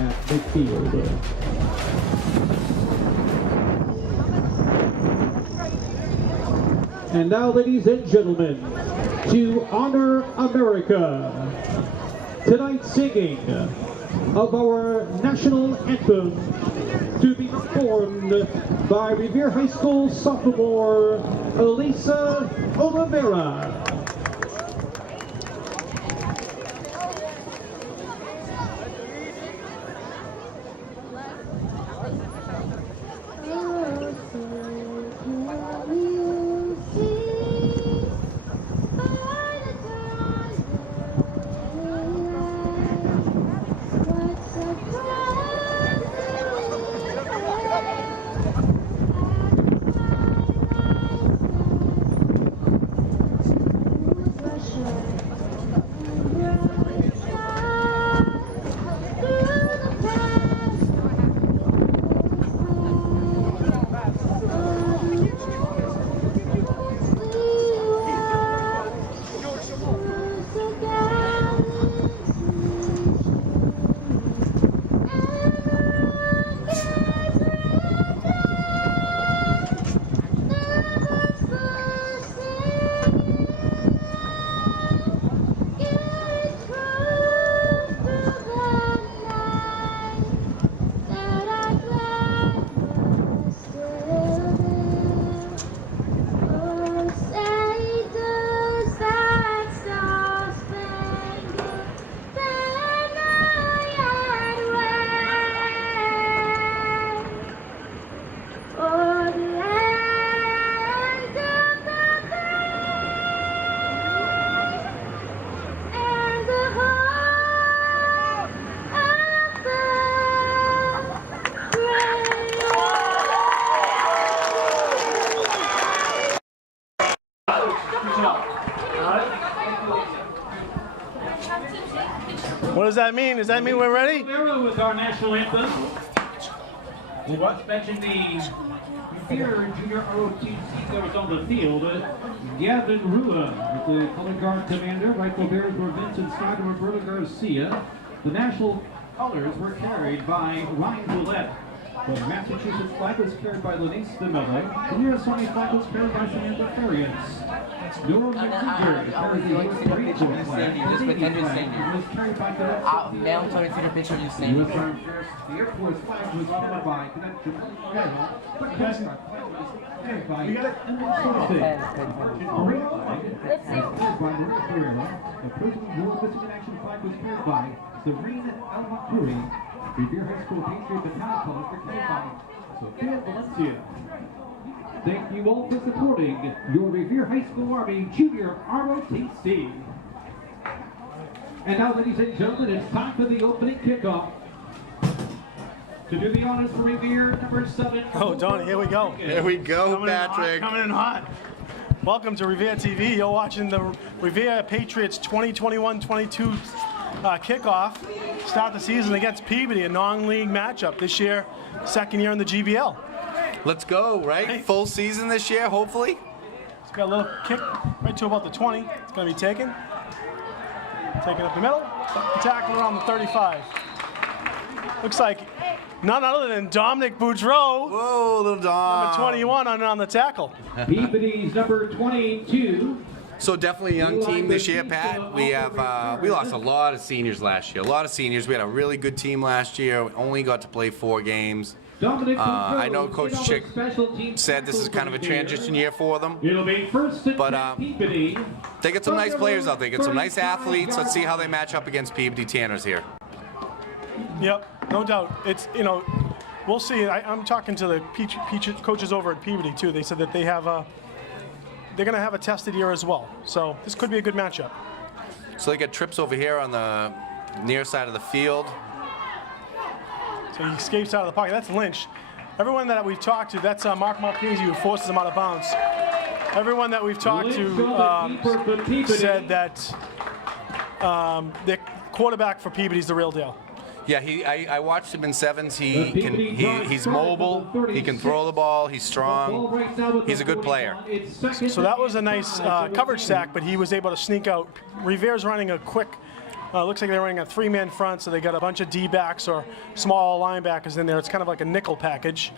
at midfield. And now, ladies and gentlemen, to honor America, tonight singing of our national anthem to be performed by Revere High School sophomore Elisa Oliveira. What does that mean? Does that mean we're ready? With our national anthem. We once mentioned the Revere Junior ROTC that was on the field. Gavin Rua, the color guard commander. Rightful bearers were Vincent Scott and Roberto Garcia. The national colors were carried by Ryan Gillette. The Massachusetts flag was carried by Lenise DeMille. The U.S. Army flag was carried by Samantha Farias. New Mexico carried the U.S. Marine Corps flag. The Navy flag was carried by Cadet Sophia. Now I'm trying to take a picture of you saying U.S. Armed Forces, the Air Force flag was carried by Cadet Jamal Guerra. The Coast Guard flag was carried by Emily Sophie. The Marine flag was carried by Maria Guerra. The Prison War Missing in Action flag was carried by Serene Almakuri. Revere High School Patriot battalion colors were carried by Sophia Valencia. Thank you all for supporting your Revere High School Army Junior ROTC. And now, ladies and gentlemen, it's time for the opening kickoff. To do the honors for Revere, number 7. Oh, Donnie, here we go. There we go, Patrick. Coming in hot. Welcome to Revere TV. You're watching the Revere Patriots 2021-22 kickoff. Start the season against Peabody, a non-league matchup this year, second year in the GBL. Let's go, right? Hey. Full season this year, hopefully. It's got a little kick right to about the 20. It's going to be taken. Taken up the middle. Tackle around the 35. Looks like none other than Dominic Boudreau. Whoa, little Dom. Number 21 on the tackle. Peabody's number 22. So definitely a young team this year, Pat. We have we lost a lot of seniors last year. A lot of seniors. We had a really good team last year. We only got to play 4 games. I know Coach Chick said this is kind of a transition year for them. But they get some nice players out there. Get some nice athletes. Let's see how they match up against Peabody Tanners here. Yep, no doubt. It's, we'll see. I'm talking to the coaches over at Peabody too. They said that they have they're going to have a tested year as well. So this could be a good matchup. So they get trips over here on the near side of the field. So he escapes out of the pocket. That's Lynch. Everyone that we've talked to, that's Mark Martinez who forces him out of bounds. Everyone that we've talked to said that the quarterback for Peabody is the real deal. Yeah, I watched him in sevens. He's mobile. He can throw the ball. He's strong. He's a good player. So that was a nice coverage sack, but he was able to sneak out. Revere's running a quick Looks like they're running a 3-man front, so they got a bunch of D-backs or small linebackers in there. It's kind of like a nickel package.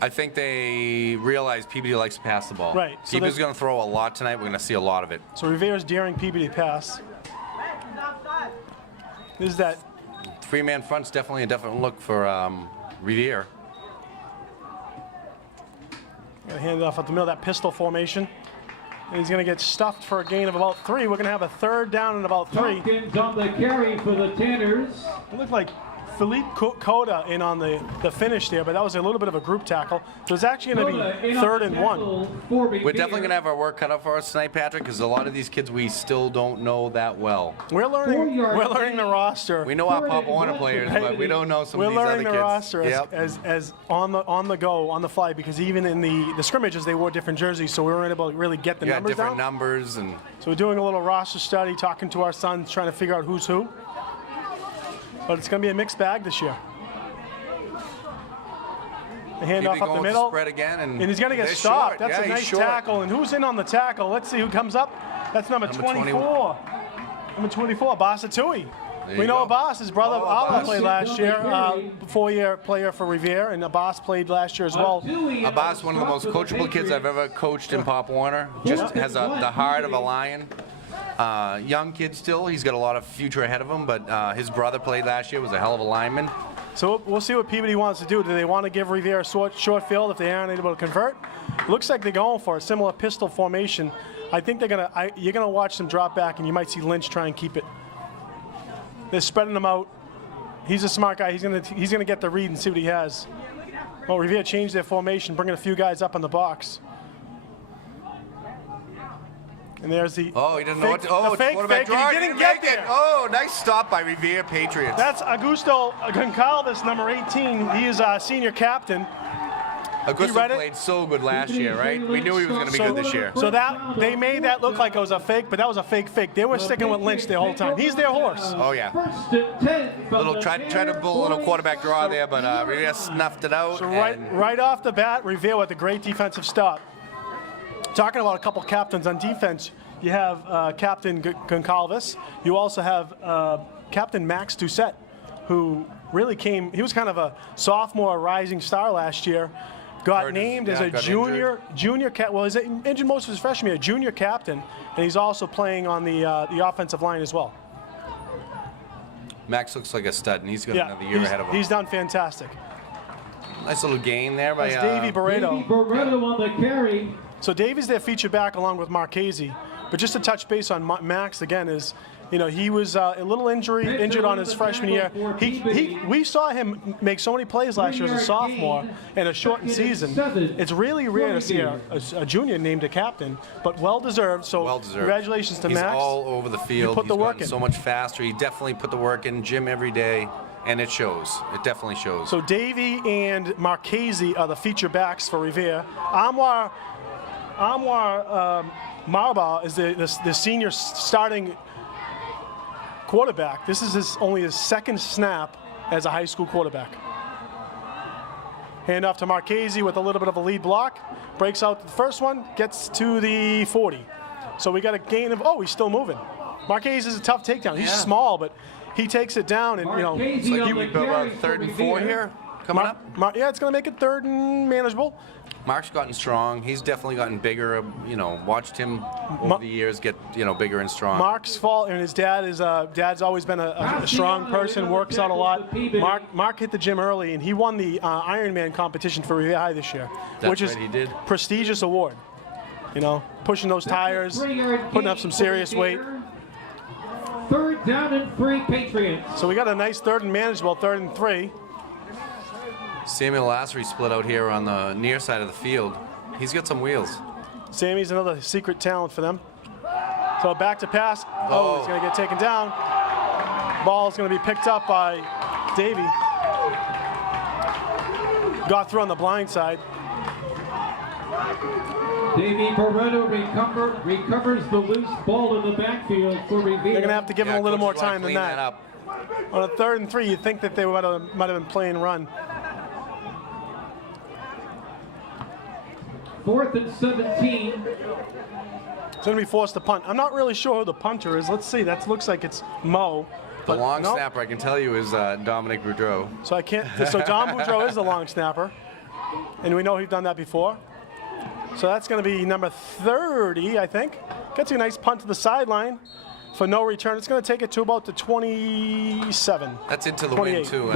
I think they realize Peabody likes to pass the ball. Right. So Peabody's going to throw a lot tonight. We're going to see a lot of it. So Revere's daring Peabody to pass. This is that 3-man front's definitely a definite look for Revere. Gonna hand it off at the middle, that pistol formation. And he's going to get stuffed for a gain of about 3. We're going to have a 3rd down and about 3. Tompkins on the carry for the Tanners. It looked like Philippe Coda in on the finish there, but that was a little bit of a group tackle. So it's actually going to be 3rd and 1. We're definitely going to have our work cut out for us tonight, Patrick, because a lot of these kids we still don't know that well. We're learning the roster. We know our Pop Warner players, but we don't know some of these other kids. We're learning the roster as on the go, on the fly, because even in the scrimmages they wore different jerseys, so we weren't able to really get the numbers different down. numbers, and so we're doing a little roster study, talking to our sons, trying to figure out who's who. But it's going to be a mixed bag this year. The handoff up the middle. Spread again, and he's going to get stopped. That's a nice tackle. And who's in on the tackle? Let's see who comes up. That's number 24. Number 24, Basatui. We know Abbas. His brother Alba played last year, 4-year player for Revere, and Abbas played last year as well. Abbas, one of the most coachable kids I've ever coached in Pop Warner. Just has the heart of a lion. Young kid still. He's got a lot of future ahead of him, but his brother played last year, was a hell of a lineman. So we'll see what Peabody wants to do. Do they want to give Revere a short field if they aren't able to convert? It looks like they're going for a similar pistol formation. I think they're you're gonna watch them drop back, and you might see Lynch try and keep it. They're spreading them out. He's a smart guy. He's gonna get the read and see what he has. Well, Revere changed their formation, bringing a few guys up in the box. And there's the he doesn't know what to, it's fake, quarterback draw. He didn't get there. Oh, nice stop by Revere Patriots. That's Augusto Goncalves, number 18. He is a senior captain. Augusto played so good last year, right? We knew he was going to be good this year. So they made that look like it was a fake, but that was a fake. They were sticking with Lynch the whole time. He's their horse. Oh yeah. Try to pull a little quarterback draw there, but Revere snuffed it out. So right off the bat, Revere with a great defensive stop. Talking about a couple captains on defense, you have Captain Goncalves. You also have Captain Max Doucette, who really came. He was kind of a sophomore rising star last year. Got named as a junior well, he's injured most of his freshman year, junior captain, and he's also playing on the offensive line as well. Max looks like a stud, and he's got another year ahead of him. He's done fantastic. Nice little gain there by Davey Barreto. Davey Barreto on the carry. So Davey's their feature back along with Marchese. But just to touch base on Max again is, he was a little injured on his freshman year. We saw him make so many plays last year as a sophomore in a shortened season. It's really rare to see a junior named a captain, but well-deserved. So congratulations to Max. He's all over the field. He's gotten so much faster. He definitely put the work in, gym every day. And it shows. It definitely shows. So Davey and Marchese are the feature backs for Revere. Anwar Marba is the senior starting quarterback. This is only his second snap as a high school quarterback. Hand off to Marchese with a little bit of a lead block. Breaks out the first one, gets to the 40. So we got a gain of, he's still moving. Marchese is a tough takedown. He's small, but he takes it down, and it's like you about 3rd and 4 here coming up. It's going to make it 3rd and manageable. Mark's gotten strong. He's definitely gotten bigger. Watched him over the years get bigger and strong. Mark's fault, and his dad's always been a strong person, works out a lot. Mark hit the gym early, and he won the Ironman competition for Revere High this year, which is a prestigious award. Pushing those tires, putting up some serious weight. 3rd down and 3, Patriots. So we got a nice 3rd and manageable, 3rd and 3. Samuel Lassery split out here on the near side of the field. He's got some wheels. Sammy's another secret talent for them. So back to pass. He's going to get taken down. Ball's going to be picked up by Davey. Got through on the blind side. Davey Barreto recovers the loose ball in the backfield for Revere. They're going to have to give him a little more time than that. On a 3rd and 3, you'd think that they might have been playing run. 4th and 17. It's going to be forced to punt. I'm not really sure who the punter is. Let's see. That looks like it's Mo. The long snapper, I can tell you, is Dominic Boudreau. So I can't. So Don Boudreau is the long snapper, and we know he's done that before. So that's going to be number 30, I think. Gets a nice punt to the sideline for no return. It's going to take it to about the 27. That's into the 28. wind too.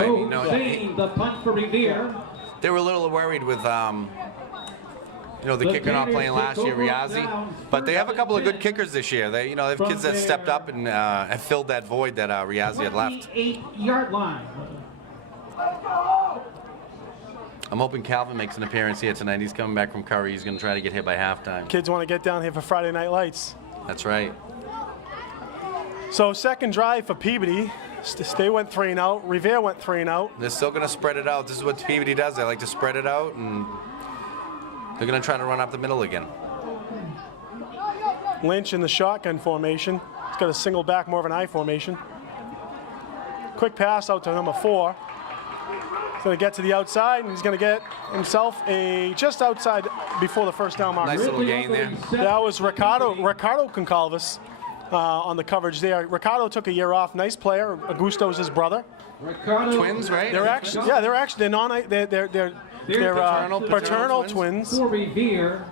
The punt for Revere. They were a little worried with the kicker not playing last year, Riazzi. But they have a couple of good kickers this year. They have kids that stepped up and have filled that void that Riazzi had left. 28-yard line. I'm hoping Calvin makes an appearance here tonight. He's coming back from Curry. He's going to try to get hit by halftime. Kids want to get down here for Friday Night Lights. That's right. So second drive for Peabody. They went 3 and out. Revere went 3 and out. They're still going to spread it out. This is what Peabody does. They like to spread it out, and they're going to try to run up the middle again. Lynch in the shotgun formation. He's got a single back, more of an I formation. Quick pass out to number 4. He's going to get to the outside, and he's going to get himself just outside before the first down mark. Nice little gain there. That was Ricardo Concalves on the coverage there. Ricardo took a year off. Nice player. Augusto's his brother. Twins, right? They're actually paternal twins. For Revere.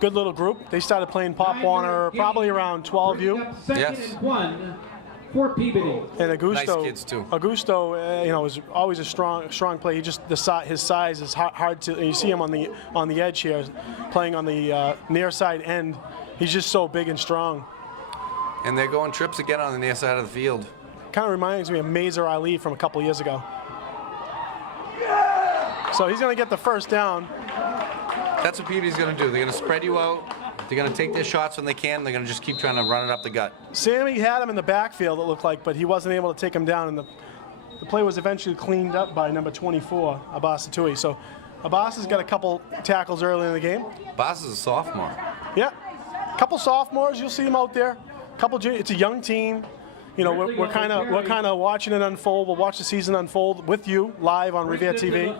Good little group. They started playing Pop Warner probably around 12U. Second and 1 for Peabody. And Augusto, Nice kids too. Augusto, is always a strong player. He just his size is hard to. You see him on the edge here, playing on the near side end. He's just so big and strong. And they're going trips again on the near side of the field. Kind of reminds me of Mazer Ali from a couple years ago. So he's going to get the first down. That's what Peabody's going to do. They're going to spread you out. They're going to take their shots when they can. They're going to just keep trying to run it up the gut. Sammy had him in the backfield, it looked like, but he wasn't able to take him down. And the play was eventually cleaned up by number 24, Abbas Atui. So Abbas has got a couple tackles early in the game. Abbas is a sophomore. Yeah, a couple sophomores. You'll see them out there. It's a young team. We're kind of watching it unfold. We'll watch the season unfold with you live on Revere TV.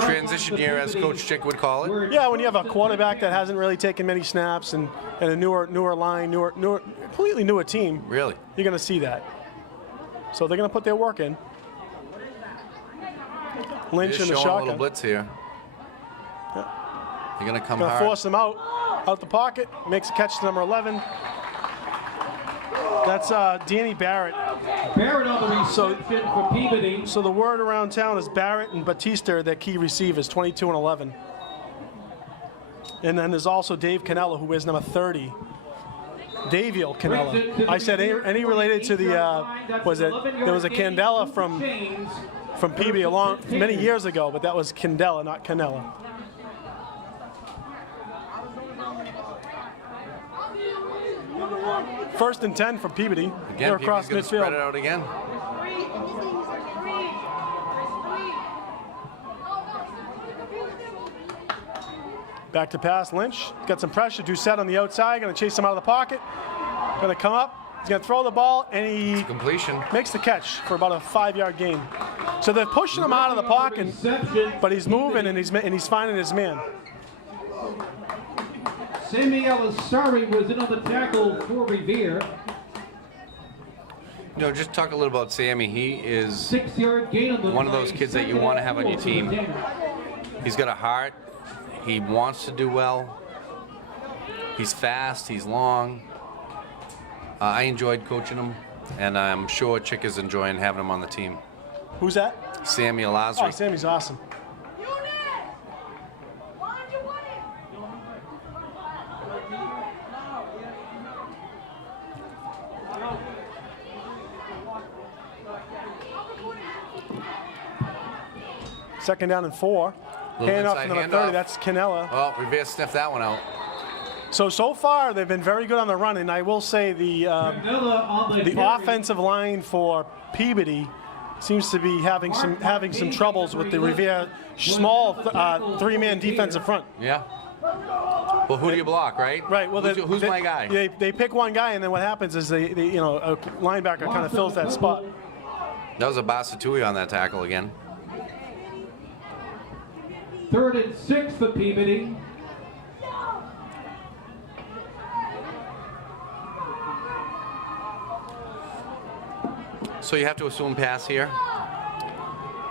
Transition year, as Coach Chick would call it. Yeah, when you have a quarterback that hasn't really taken many snaps and a newer line, completely newer team. Really? You're going to see that. So they're going to put their work in. Lynch in the showing shotgun. a little blitz here. Yeah. They're going to come Going to hard. force him out the pocket. Makes a catch to number 11. That's Danny Barrett. Barrett on the reception for Peabody. So the word around town is Barrett and Batista are their key receivers, 22 and 11. And then there's also Dave Canella, who wears number 30. Daviel Canella. I said any related to the there was a Candela from Peabody many years ago, but that was Candela, not Canella. First and 10 for Peabody. Again, They're across Peabody's going to spread it midfield. out again. Back to pass, Lynch. Got some pressure. Doucette on the outside. Going to chase him out of the pocket. Going to come up. He's going to throw the ball, and he Completion. makes the catch for about a 5-yard gain. So they're pushing him out of the pocket, but he's moving, and he's finding his man. Sammy Elisari was in on the tackle for Revere. Just talk a little about Sammy. He is 6-yard gain on the one of those kids that you want to have on your team. He's got a heart. He wants to do well. He's fast. He's long. I enjoyed coaching him, and I'm sure Chick is enjoying having him on the team. Who's that? Sammy Elisari. Oh, Sammy's awesome. Second down and 4. Hand off to number 30. That's Canella. Oh, Revere sniffed that one out. So far they've been very good on the run, and I will say the offensive line for Peabody seems to be having some troubles with the Revere small 3-man defensive front. Yeah. Well, who do you block, right? Right. Well, who's my guy? They pick one guy, and then what happens is a linebacker kind of fills that spot. That was a Basatui on that tackle again. 3rd and 6 for Peabody. So you have to assume pass here.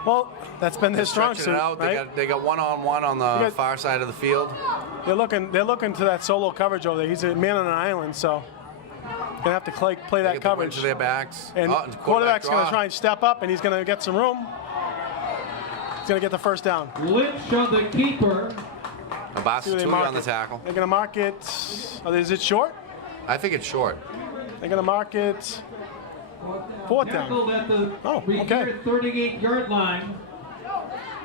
Well, that's been their strong Stretching suit, it out. right? They got one-on-one on the far side of the field. They're looking to that solo coverage over there. He's a man on an island, so gonna have to play They that get coverage. the wind to their backs. And quarterback's going to try and step up, and he's going to get some room. He's going to get the first down. Lynch on the keeper. Abasatui on the tackle. They're going to mark it. Oh, is it short? I think it's short. They're going to mark it 4th down. Tackled at the Oh, okay. 38-yard line.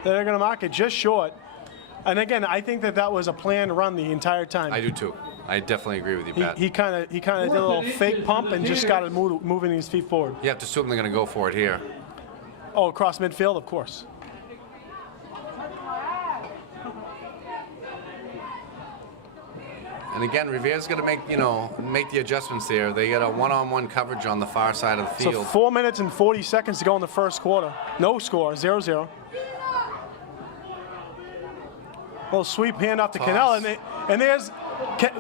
They're going to mark it just short. And again, I think that was a planned run the entire time. I do too. I definitely agree with you, Pat. He kind of did a little fake pump and just got it moving his feet forward. You have to assume they're going to go for it here. Oh, across midfield, of course. And again, Revere's going to make the adjustments there. They got a one-on-one coverage on the far side of the field. So 4 minutes and 40 seconds to go in the first quarter. No score, 0-0. Little sweep handoff to Cannell, and there's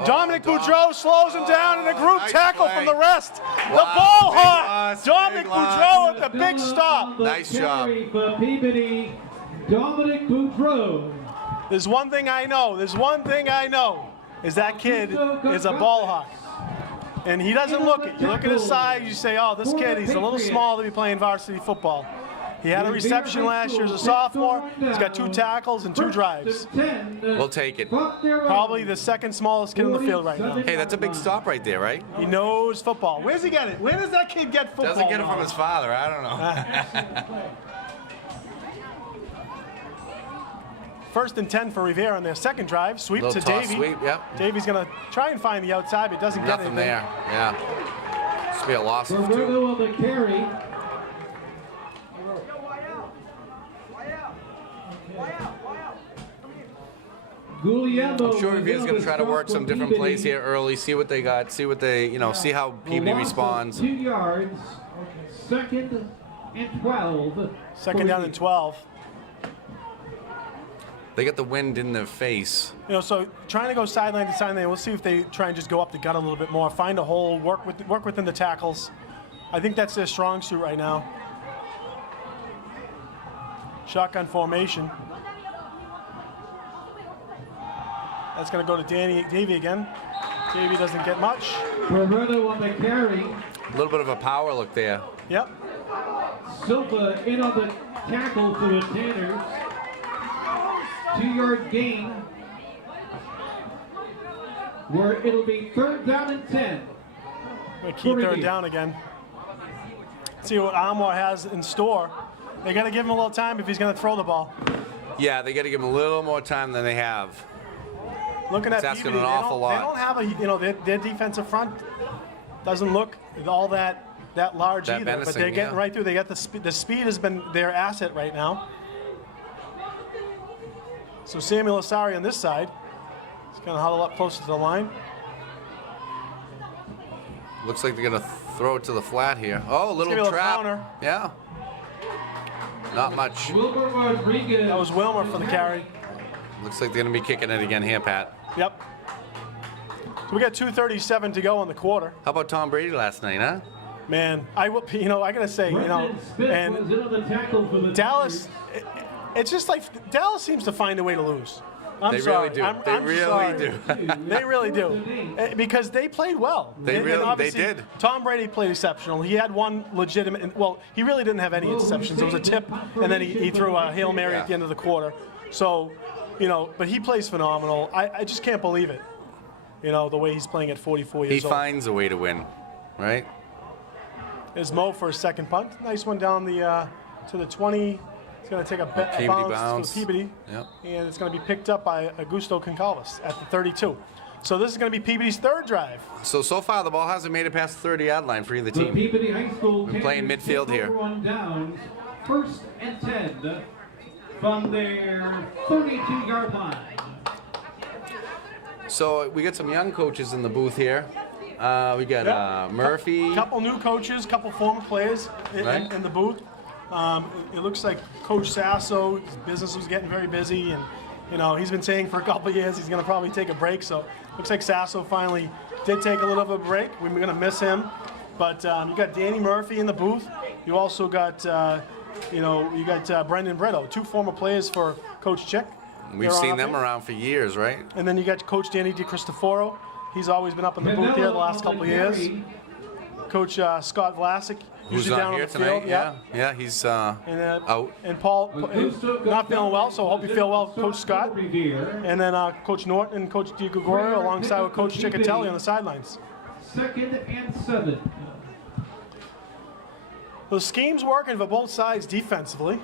Dominic Boudreau slows him down, and a group tackle from the rest. The ball hawk, Dominic Boudreau with the big stop. Nice job. For Peabody, Dominic Boudreau. There's one thing I know. Is that kid is a ball hawk. And he doesn't look it. You look at his size, you say, oh, this kid, he's a little small to be playing varsity football. He had a reception last year as a sophomore. He's got 2 tackles and 2 drives. We'll take it. Probably the second smallest kid in the field right now. Hey, that's a big stop right there, right? He knows football. Where's he get it? Where does that kid get football? Doesn't get it from his father. I don't know. 1st and 10 for Revere on their second drive. Sweep to Davey. Sweep, yep. Davey's going to try and find the outside, but doesn't get Nothing anything. there. Yeah. This will be a loss of 2. Roberto on the carry. I'm sure Revere's going to try to work some different plays here early, see what they got, see how Peabody responds. 2 yards, 2nd and 12. Second down and 12. They get the wind in their face. So trying to go sideline to sideline. We'll see if they try and just go up the gut a little bit more, find a hole, work within the tackles. I think that's their strong suit right now. Shotgun formation. That's going to go to Davey again. Davey doesn't get much. Roberto on the carry. A little bit of a power look there. Yep. Silva in on the tackle for the Tanners. 2-yard gain. Where it'll be 3rd down and 10. We'll keep 3rd down again. See what Amor has in store. They got to give him a little time if he's going to throw the ball. Yeah, they got to give him a little more time than they have. Looking at asking Peabody, an awful lot. They don't have their defensive front doesn't look all that large That either. menacing, but they're getting yeah. right through. They got the speed. The speed has been their asset right now. So Samuel Asari on this side. He's going to huddle up closer to the line. Looks like they're going to throw it to the flat here. Oh, a little trap. Counter. Yeah. Not much. Wilbur Rodriguez. That was Wilmer for the carry. Looks like they're going to be kicking it again here, Pat. Yep. So we got 2:37 to go in the quarter. How about Tom Brady last night, huh? Man, I gotta say, and Dallas, it's just like Dallas seems to find a way to lose. I'm They sorry. really do. I'm They really sorry. do. They really do. Because they played well. They obviously, did. Tom Brady played exceptional. He had one legitimate, well, he really didn't have any interceptions. It was a tip, and then he threw a Hail Mary at the end of the quarter. So, but he plays phenomenal. I just can't believe it, the way he's playing at 44 years He old. finds a way to win, right? There's Mo for a second punt. Nice one down the to the 20. It's going to take a bounce to Peabody. Yep. And it's going to be picked up by Augusto Concalves at the 32. So this is going to be Peabody's 3rd drive. So far the ball hasn't made it past the 30-yard line for either The team. Peabody High School We're playing midfield here. Run downs, 1st and 10 from their 32-yard line. So we got some young coaches in the booth here. We got Murphy. Couple new coaches, couple former players in the booth. It looks like Coach Sasso, his business was getting very busy, and You know, he's been saying for a couple of years he's going to probably take a break. So looks like Sasso finally did take a little bit of a break. We're going to miss him. But you got Danny Murphy in the booth. You also got, you got Brendan Brito, 2 former players for Coach Chick. We've seen them around for years, right? And then you got Coach Danny DiCristoforo. He's always been up in the booth here the last couple of years. Coach Scott Vlasic, who's usually not down here on the tonight? field. Yeah, he's out. And Paul not feeling well, so hope you feel well, Coach Scott. And then Coach Norton and Coach DiGregorio alongside with Coach Ciccatelli on the sidelines. 2nd and 7. The scheme's working for both sides defensively.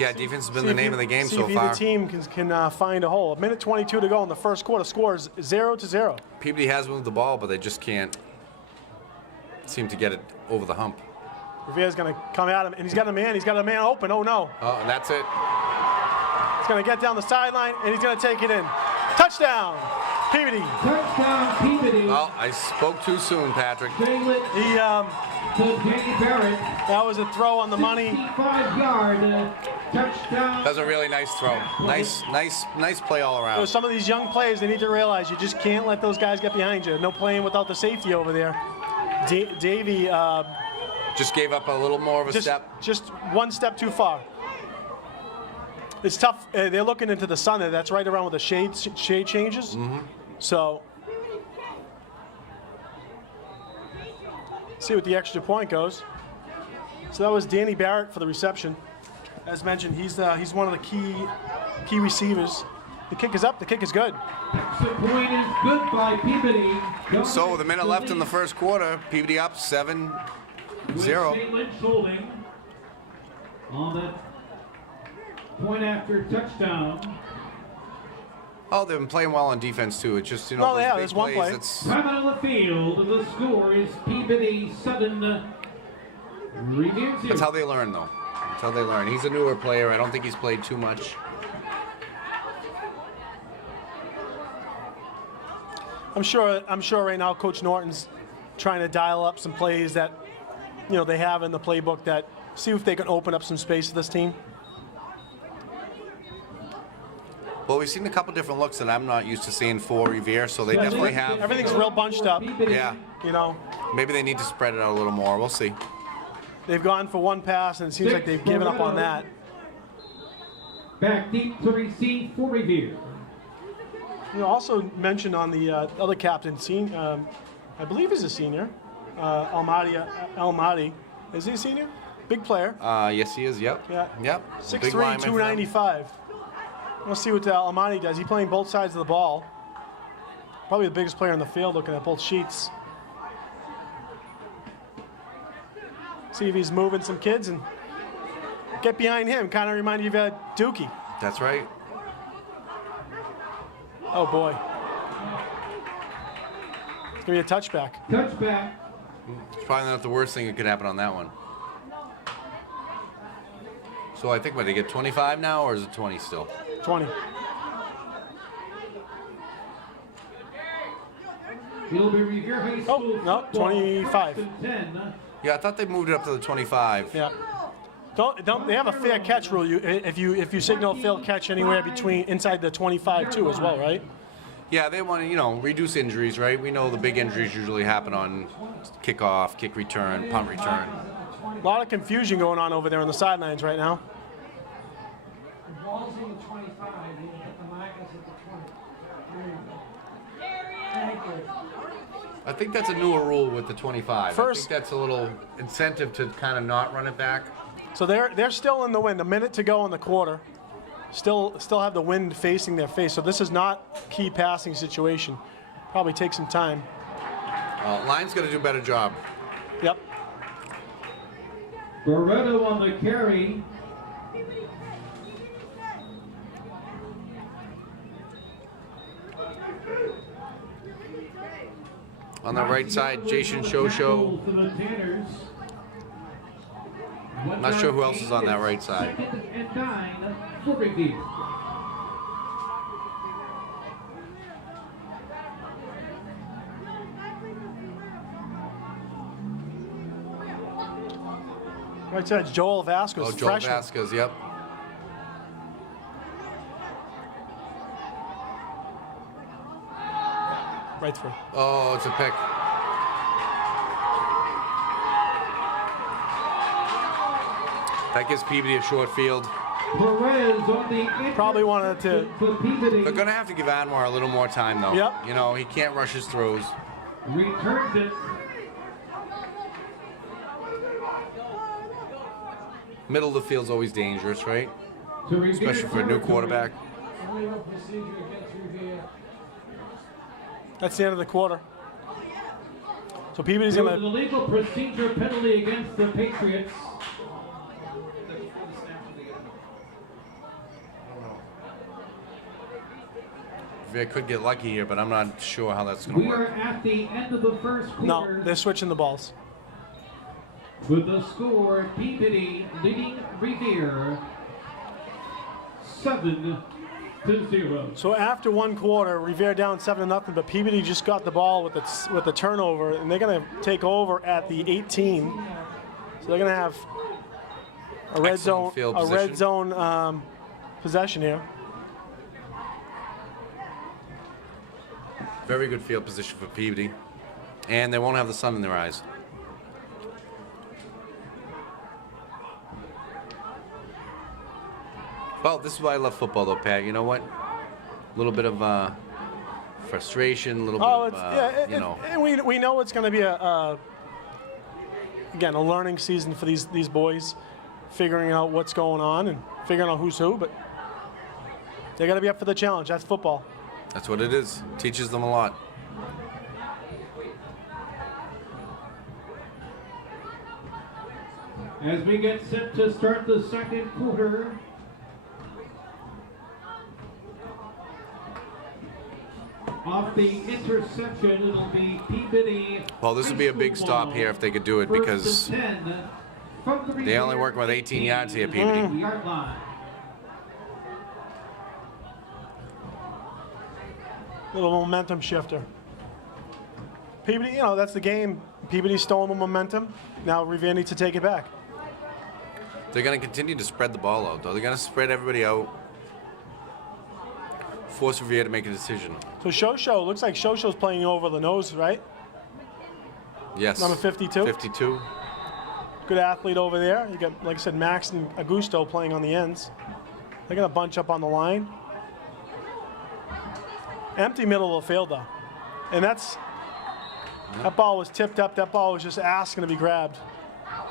Yeah, defense has been the name of the game so See far. if either team can find a hole. 1:22 to go in the first quarter. Scores 0-0. Peabody has moved the ball, but they just can't seem to get it over the hump. Revere's going to come at him, and he's got a man. He's got a man open. Oh, no. Oh, and that's it. He's going to get down the sideline, and he's going to take it in. Touchdown, Peabody. Touchdown, Peabody. Well, I spoke too soon, Patrick. That was a throw on the money. 65-yard touchdown. That was a really nice throw. Nice play all around. So some of these young players, they need to realize you just can't let those guys get behind you. No playing without the safety over there. Davey just gave up a little more of a step. Just one step too far. It's tough. They're looking into the sun there. That's right around where the shade changes. Mm-hmm. So see what the extra point goes. So that was Danny Barrett for the reception. As mentioned, he's one of the key receivers. The kick is up. The kick is good. The point is good by Peabody. So with a minute left in the first quarter, Peabody up 7-0. Lynch holding on that point after touchdown. Oh, they've been playing well on defense too. It's just No, they have. There's one play. Time out on the field. The score is Peabody 7, Revere 0. That's how they learn, though. That's how they learn. He's a newer player. I don't think he's played too much. I'm sure right now Coach Norton's trying to dial up some plays that they have in the playbook that see if they can open up some space for this team. Well, we've seen a couple different looks that I'm not used to seeing for Revere, so they definitely have. Everything's real bunched up. Yeah. Maybe they need to spread it out a little more. We'll see. They've gone for one pass, and it seems like they've given up on that. Back deep to receive for Revere. Also mentioned on the other captain, I believe he's a senior, Almaty. Is he a senior? Big player. Yes, he is. Yep. Yeah. Yep. 6'3", 295. Let's see what Almaty does. He's playing both sides of the ball. Probably the biggest player in the field looking at both sheets. See if he's moving some kids and get behind him. Kind of remind you of Dookie. That's right. Oh, boy. It's going to be a touchback. Touchback. It's probably not the worst thing that could happen on that one. So I think, they get 25 now, or is it 20 still? 20. It'll be Revere High School. Oh, no, 25. 10. Yeah, I thought they moved it up to the 25. Yeah. Don't they have a fair catch rule? If you signal fair catch anywhere between inside the 25 too as well, right? Yeah, they want to reduce injuries, right? We know the big injuries usually happen on kickoff, kick return, punt return. A lot of confusion going on over there on the sidelines right now. The ball's in the 25, you hit the markers at the 20. Thank you. I think that's a newer rule with the 25. First, I think that's a little incentive to kind of not run it back. So they're still in the wind. A minute to go in the quarter. Still have the wind facing their face. So this is not a key passing situation. Probably take some time. Line's got to do a better job. Yep. Barreto on the carry. On the right side, Jason Shosho. Not sure who else is on that right side. 2nd and 9 for Revere. Right side's Joel Vasquez. Oh, Joel freshman. Vasquez, yep. right through. Oh, it's a pick. That gives Peabody a short field. Perez on the Probably wanted to. for Peabody. They're going to have to give Anwar a little more time, though. Yep. You know, he can't rush his throws. Returns it. Middle of the field's always dangerous, right? To Revere Especially for a new territory. quarterback. Illegal procedure against Revere. That's the end of the quarter. So Peabody's There was an going to. illegal procedure penalty against the Patriots. Revere could get lucky here, but I'm not sure how that's going to We are work. at the end of the first No, quarter. they're switching the balls. With the score, Peabody leading Revere 7-0. So after one quarter, Revere down 7-0, but Peabody just got the ball with the turnover, and they're going to take over at the 18. So they're going to have a red Excellent field zone possession here. Very good field position for Peabody. And they won't have the sun in their eyes. Well, this is why I love football, though, Pat. You know what? A little bit of frustration, a little bit of, you know. And we know it's going to be again a learning season for these boys, figuring out what's going on and figuring out who's who. But they got to be up for the challenge. That's football. That's what it is. Teaches them a lot. As we get set to start the second quarter, off the interception, it'll be Peabody. Well, this would be a big stop here if they could do it, because they only work with 18 yards here, Peabody. Yard line. Little momentum shifter. Peabody, you know, that's the game. Peabody's stolen the momentum. Now Revere needs to take it back. They're going to continue to spread the ball out, though. They're going to spread everybody out. Force Revere to make a decision. So Shosho, looks like Shosho's playing over the nose, right? Yes. Number 52. 52. Good athlete over there. You got, like I said, Max and Augusto playing on the ends. They're going to bunch up on the line. Empty middle of the field, though. And that ball was tipped up. That ball was just asking to be grabbed.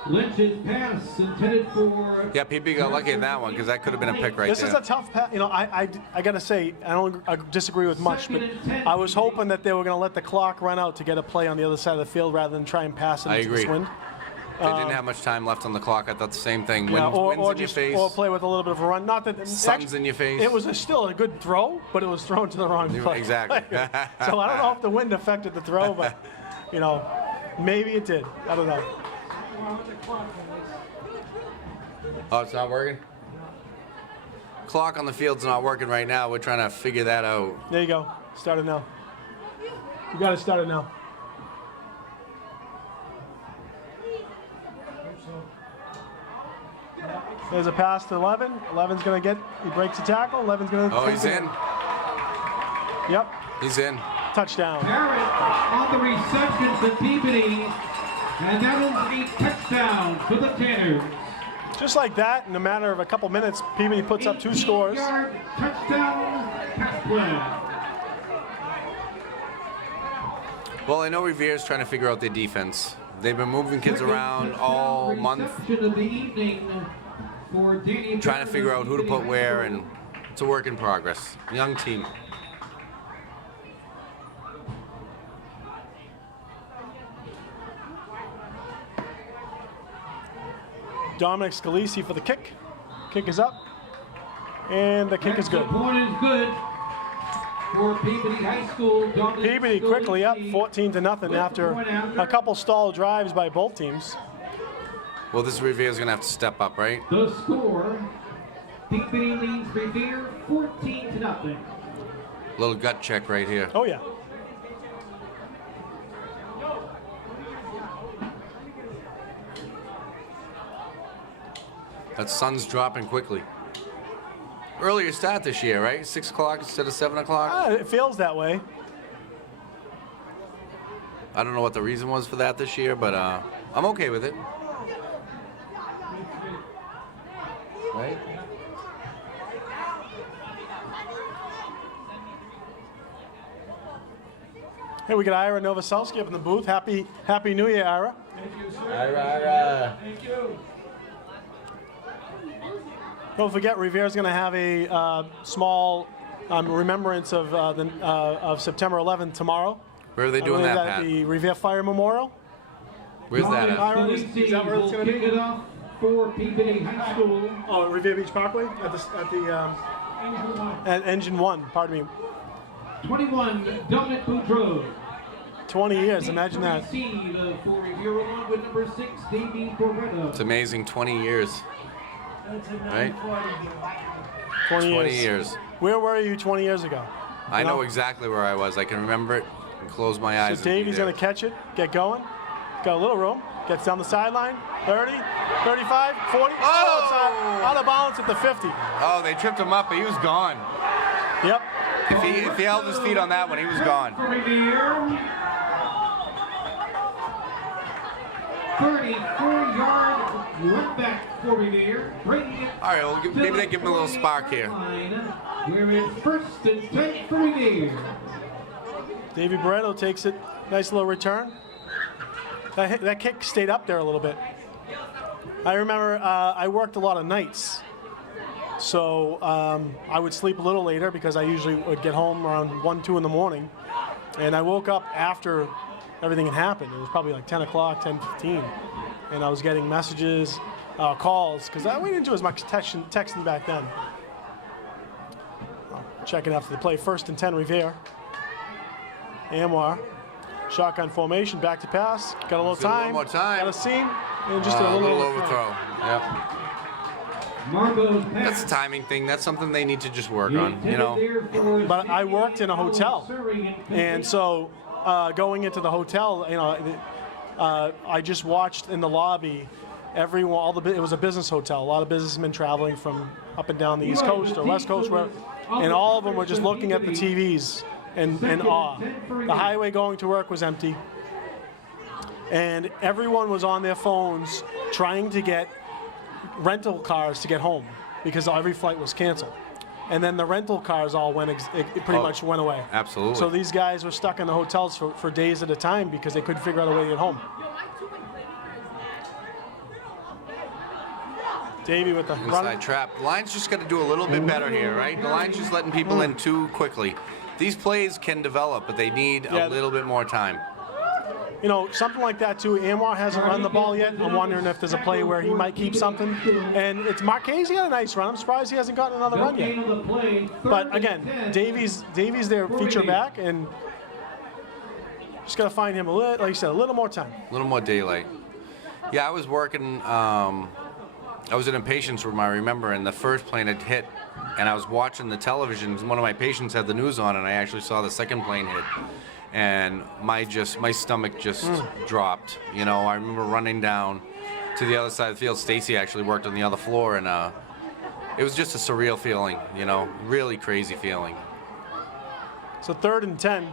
Lynch's pass intended for. Yeah, PB got lucky in that one, because that could have been a pick right This there. is a tough pass. You know, I got to say, I disagree with much, but I was hoping that they were going to let the clock run out to get a play on the other side of the field rather than try and pass it I into agree. this wind. They didn't have much time left on the clock. I thought the same thing. Yeah, Wind's or in your just face. or play with a little bit of a run. Not that Sun's in your face. It was still a good throw, but it was thrown to the wrong place. Exactly. So I don't know if the wind affected the throw, but you know, maybe it did. I don't know. Oh, it's not working? Clock on the field's not working right now. We're trying to figure that out. There you go. Start it now. You got to start it now. There's a pass to 11. 11's going to get, he breaks the tackle. 11's going to. Oh, he's in. Yep. He's in. Touchdown. Barrett on the reception for Peabody, and that is a touchdown for the Tanners. Just like that, in a matter of a couple minutes, Peabody puts up 2 scores. 18-yard touchdown pass play. Well, I know Revere's trying to figure out their defense. They've been moving kids around all month, Reception of the evening for Danny trying to figure out who to put where, and it's a work in progress. Young team. Dominic Scalisi for the kick. Kick is up. And the kick is good. The point is good for Peabody High School. Dominic Peabody quickly up Scalisi 14-0 after a couple stall drives by both teams. Well, this Revere's going to have to step up, right? The score, Peabody leads Revere 14-0. Little gut check right here. Oh, yeah. That sun's dropping quickly. Earlier start this year, right? 6 o'clock instead of 7 o'clock? It feels that way. I don't know what the reason was for that this year, but I'm okay with it. Right? Hey, we got Ira Novoselsky up in the booth. Happy New Year, Ira. Thank you, sir. Ira. Thank you. Don't forget, Revere's going to have a small remembrance of September 11th tomorrow. Where are they doing that, Pat? At the Revere Fire Memorial. Where's that at? Ira, is that where it's going to Kick be? it off for Peabody High School. Oh, Revere Beach Parkway at Engine 1. Pardon me. 21, Dominic Boudreau. 20 years. Imagine that. Seed for Revere along with number 6, Davey Borretto. It's amazing, 20 years. Right? 20 years. Where were you 20 years ago? I know exactly where I was. I can remember it and close my eyes. So Davey's going to catch it, get going. Got a little room. Gets down the sideline. 30, 35, 40. Oh, it's out of bounds at the 50. Oh, they tripped him up, but he was gone. Yep. If he held his feet on that one, he was gone. 34-yard run back for Revere. Bringing it. All right, well, maybe they give him a little spark here. We're in 1st and 10 for Revere. Davey Barreto takes it. Nice little return. That kick stayed up there a little bit. I remember I worked a lot of nights. So I would sleep a little later because I usually would get home around 1, 2 in the morning. And I woke up after everything had happened. It was probably like 10 o'clock, 10:15. And I was getting messages, calls, because we didn't do as much texting back then. Checking after the play. 1st and 10, Revere. Anwar. Shotgun formation, back to pass. Got a little time. One more time. Got a seam. And just a a little overthrow. Yep. That's a timing thing. That's something they need to just work on, you know. But I worked in a hotel, and so going into the hotel, you know, I just watched in the lobby. It was a business hotel. A lot of businessmen traveling from up and down the East Coast or West Coast, and all of them were just looking at the TVs in awe. The highway going to work was empty, and everyone was on their phones trying to get rental cars to get home because every flight was canceled. And then the rental cars all went, it pretty much went away. Absolutely. So these guys were stuck in the hotels for days at a time because they couldn't figure out a way to get home. Davey with the inside trap. The line's just got to do a little bit better here, right? The line's just letting people in too quickly. These plays can develop, but they need a little bit more time. You know, something like that too. Anwar hasn't run the ball yet. I'm wondering if there's a play where he might keep something. And it's Marchese had a nice run. I'm surprised he hasn't gotten another run yet. But again, Davey's their feature back, and just got to find him like you said, a little more time. A little more daylight. Yeah, I was working. I was in a patient's room, I remember, and the first plane had hit, and I was watching the television. One of my patients had the news on, and I actually saw the second plane hit. And my stomach just dropped. You know, I remember running down to the other side of the field. Stacy actually worked on the other floor, and it was just a surreal feeling, you know, really crazy feeling. So 3rd and 10.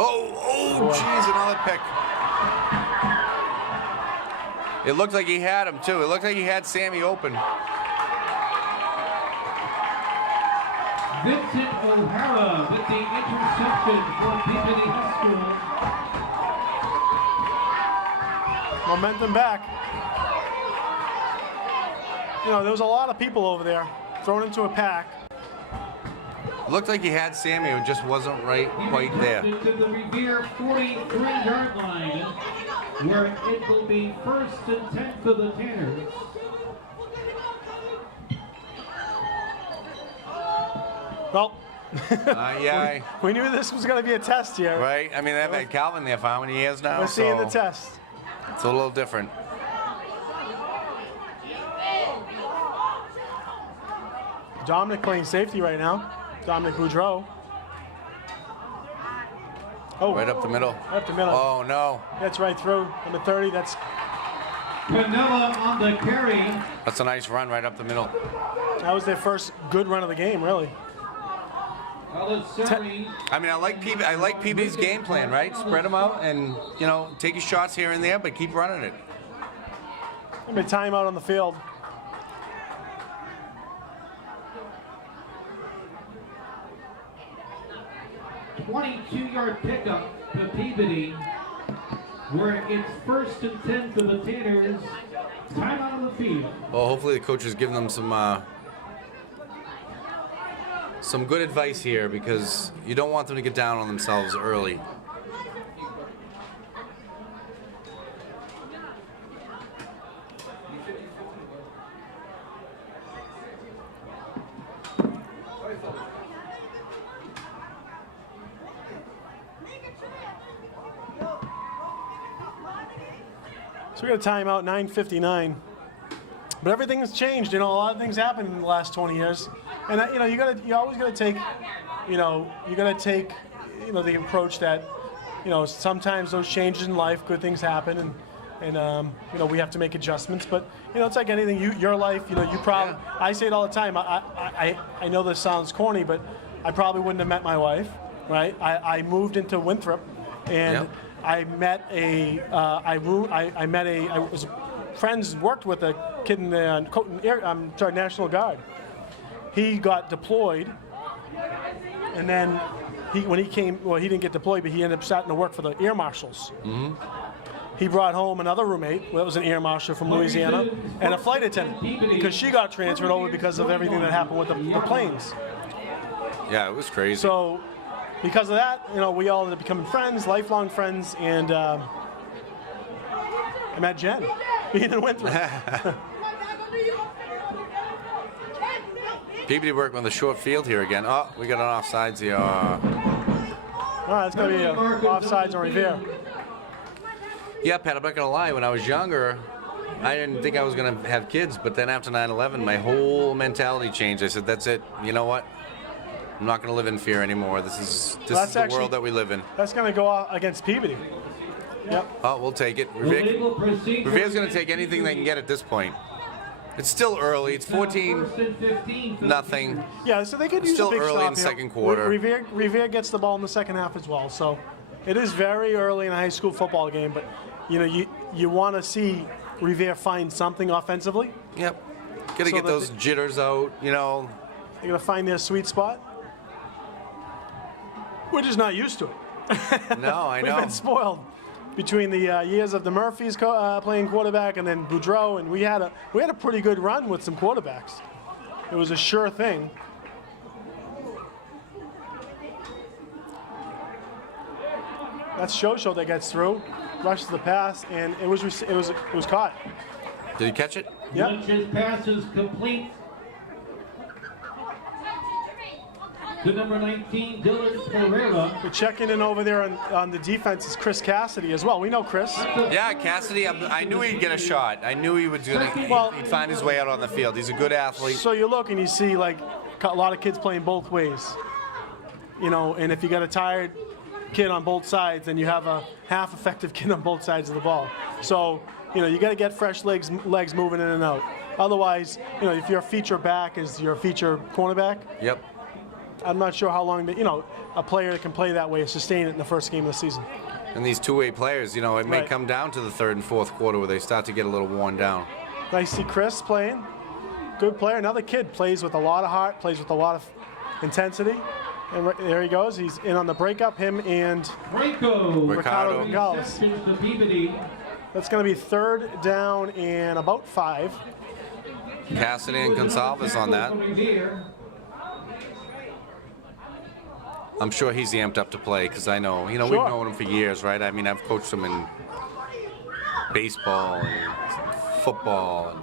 Oh, geez, another pick. It looked like he had him, too. It looked like he had Sammy open. Vincent O'Hara with the interception for Peabody High School. Momentum back. You know, there was a lot of people over there thrown into a pack. Looked like he had Sammy, it just wasn't quite there. To the Revere 43-yard line, where it will be 1st and 10 for the Tanners. Well, yeah. we knew this was going to be a test here. Right? I mean, they've had Calvin there for how many years now? We're seeing the test. It's a little different. Dominic playing safety right now. Dominic Boudreau. Oh, right up the middle. Right up the middle. Oh, no. That's right through. Number 30, that's... Canella on the carry. That's a nice run right up the middle. That was their first good run of the game, really. I mean, I like Peabody's game plan, right? Spread them out and, you know, take your shots here and there, but keep running it. Maybe a timeout on the field. "22-yard pickup to Peabody, where it's 1st and 10 for the Taters. Timeout on the field." Well, hopefully the coach is giving them some good advice here, because you don't want them to get down on themselves early. So we got a timeout, 9:59. But everything has changed. You know, a lot of things happened in the last 20 years, and you know, you always gotta take, you know, the approach that, you know, sometimes those changes in life, good things happen, and you know, we have to make adjustments. But you know, it's like anything. Your life, you know, you probably. Yeah. I say it all the time. I know this sounds corny, but I probably wouldn't have met my wife, right? I moved into Winthrop, and. Yep. I met friends worked with a kid in the National Guard. He got deployed, and then when he came, well, he didn't get deployed, but he ended up starting to work for the Air Marshals. Mm-hmm. He brought home another roommate, that was an Air Marshal from Louisiana, and a flight attendant, because she got transferred over because of everything that happened with the planes. Yeah, it was crazy. So, because of that, you know, we all ended up becoming friends, lifelong friends, and I met Jen, being in Winthrop. Peabody working on the short field here again. Oh, we got an offsides here. All right, it's going to be offsides on Revere. Yeah, Pat, I'm not going to lie. When I was younger, I didn't think I was going to have kids, but then after 9/11, my whole mentality changed. I said, that's it. You know what? I'm not going to live in fear anymore. This is the world that we live in. That's going to go against Peabody. Yep. Oh, we'll take it. Revere's going to take anything they can get at this point. It's still early. It's 14-0. Yeah, so they could use still a big early stop in the here. second quarter. Revere gets the ball in the second half as well. So it is very early in a high school football game, but you know, you want to see Revere find something offensively. Yep. Got to get those jitters out, you know. They're going to find their sweet spot. We're just not used to it. No, I know. We've been spoiled between the years of the Murphys playing quarterback and then Boudreau, and we had a pretty good run with some quarterbacks. It was a sure thing. That's Shosho that gets through, rushes the pass, and it was caught. Did he catch it? Yep. His pass is complete to number 19, Dylan Pereira. We're checking in over there on the defense is Chris Cassidy as well. We know Chris. Yeah, Cassidy, I knew he'd get a shot. I knew he'd find his way out on the field. He's a good athlete. So you look and you see like a lot of kids playing both ways. You know, and if you got a tired kid on both sides, then you have a half effective kid on both sides of the ball. So, you know, you got to get fresh legs moving in and out. Otherwise, you know, if your feature back is your feature cornerback. Yep. I'm not sure how long, you know, a player that can play that way sustain it in the first game of the season. And these two-way players, you know, it may come down to the third and fourth quarter where they start to get a little worn down. Nice to see Chris playing. Good player. Another kid plays with a lot of heart, plays with a lot of intensity. And there he goes. He's in on the breakup, him and Ricardo Gonzalez. That's going to be third down and about 5. Cassidy and Gonzalez on that. I'm sure he's amped up to play because I know, you know, we've known him for years, right? I mean, I've coached him in baseball and football.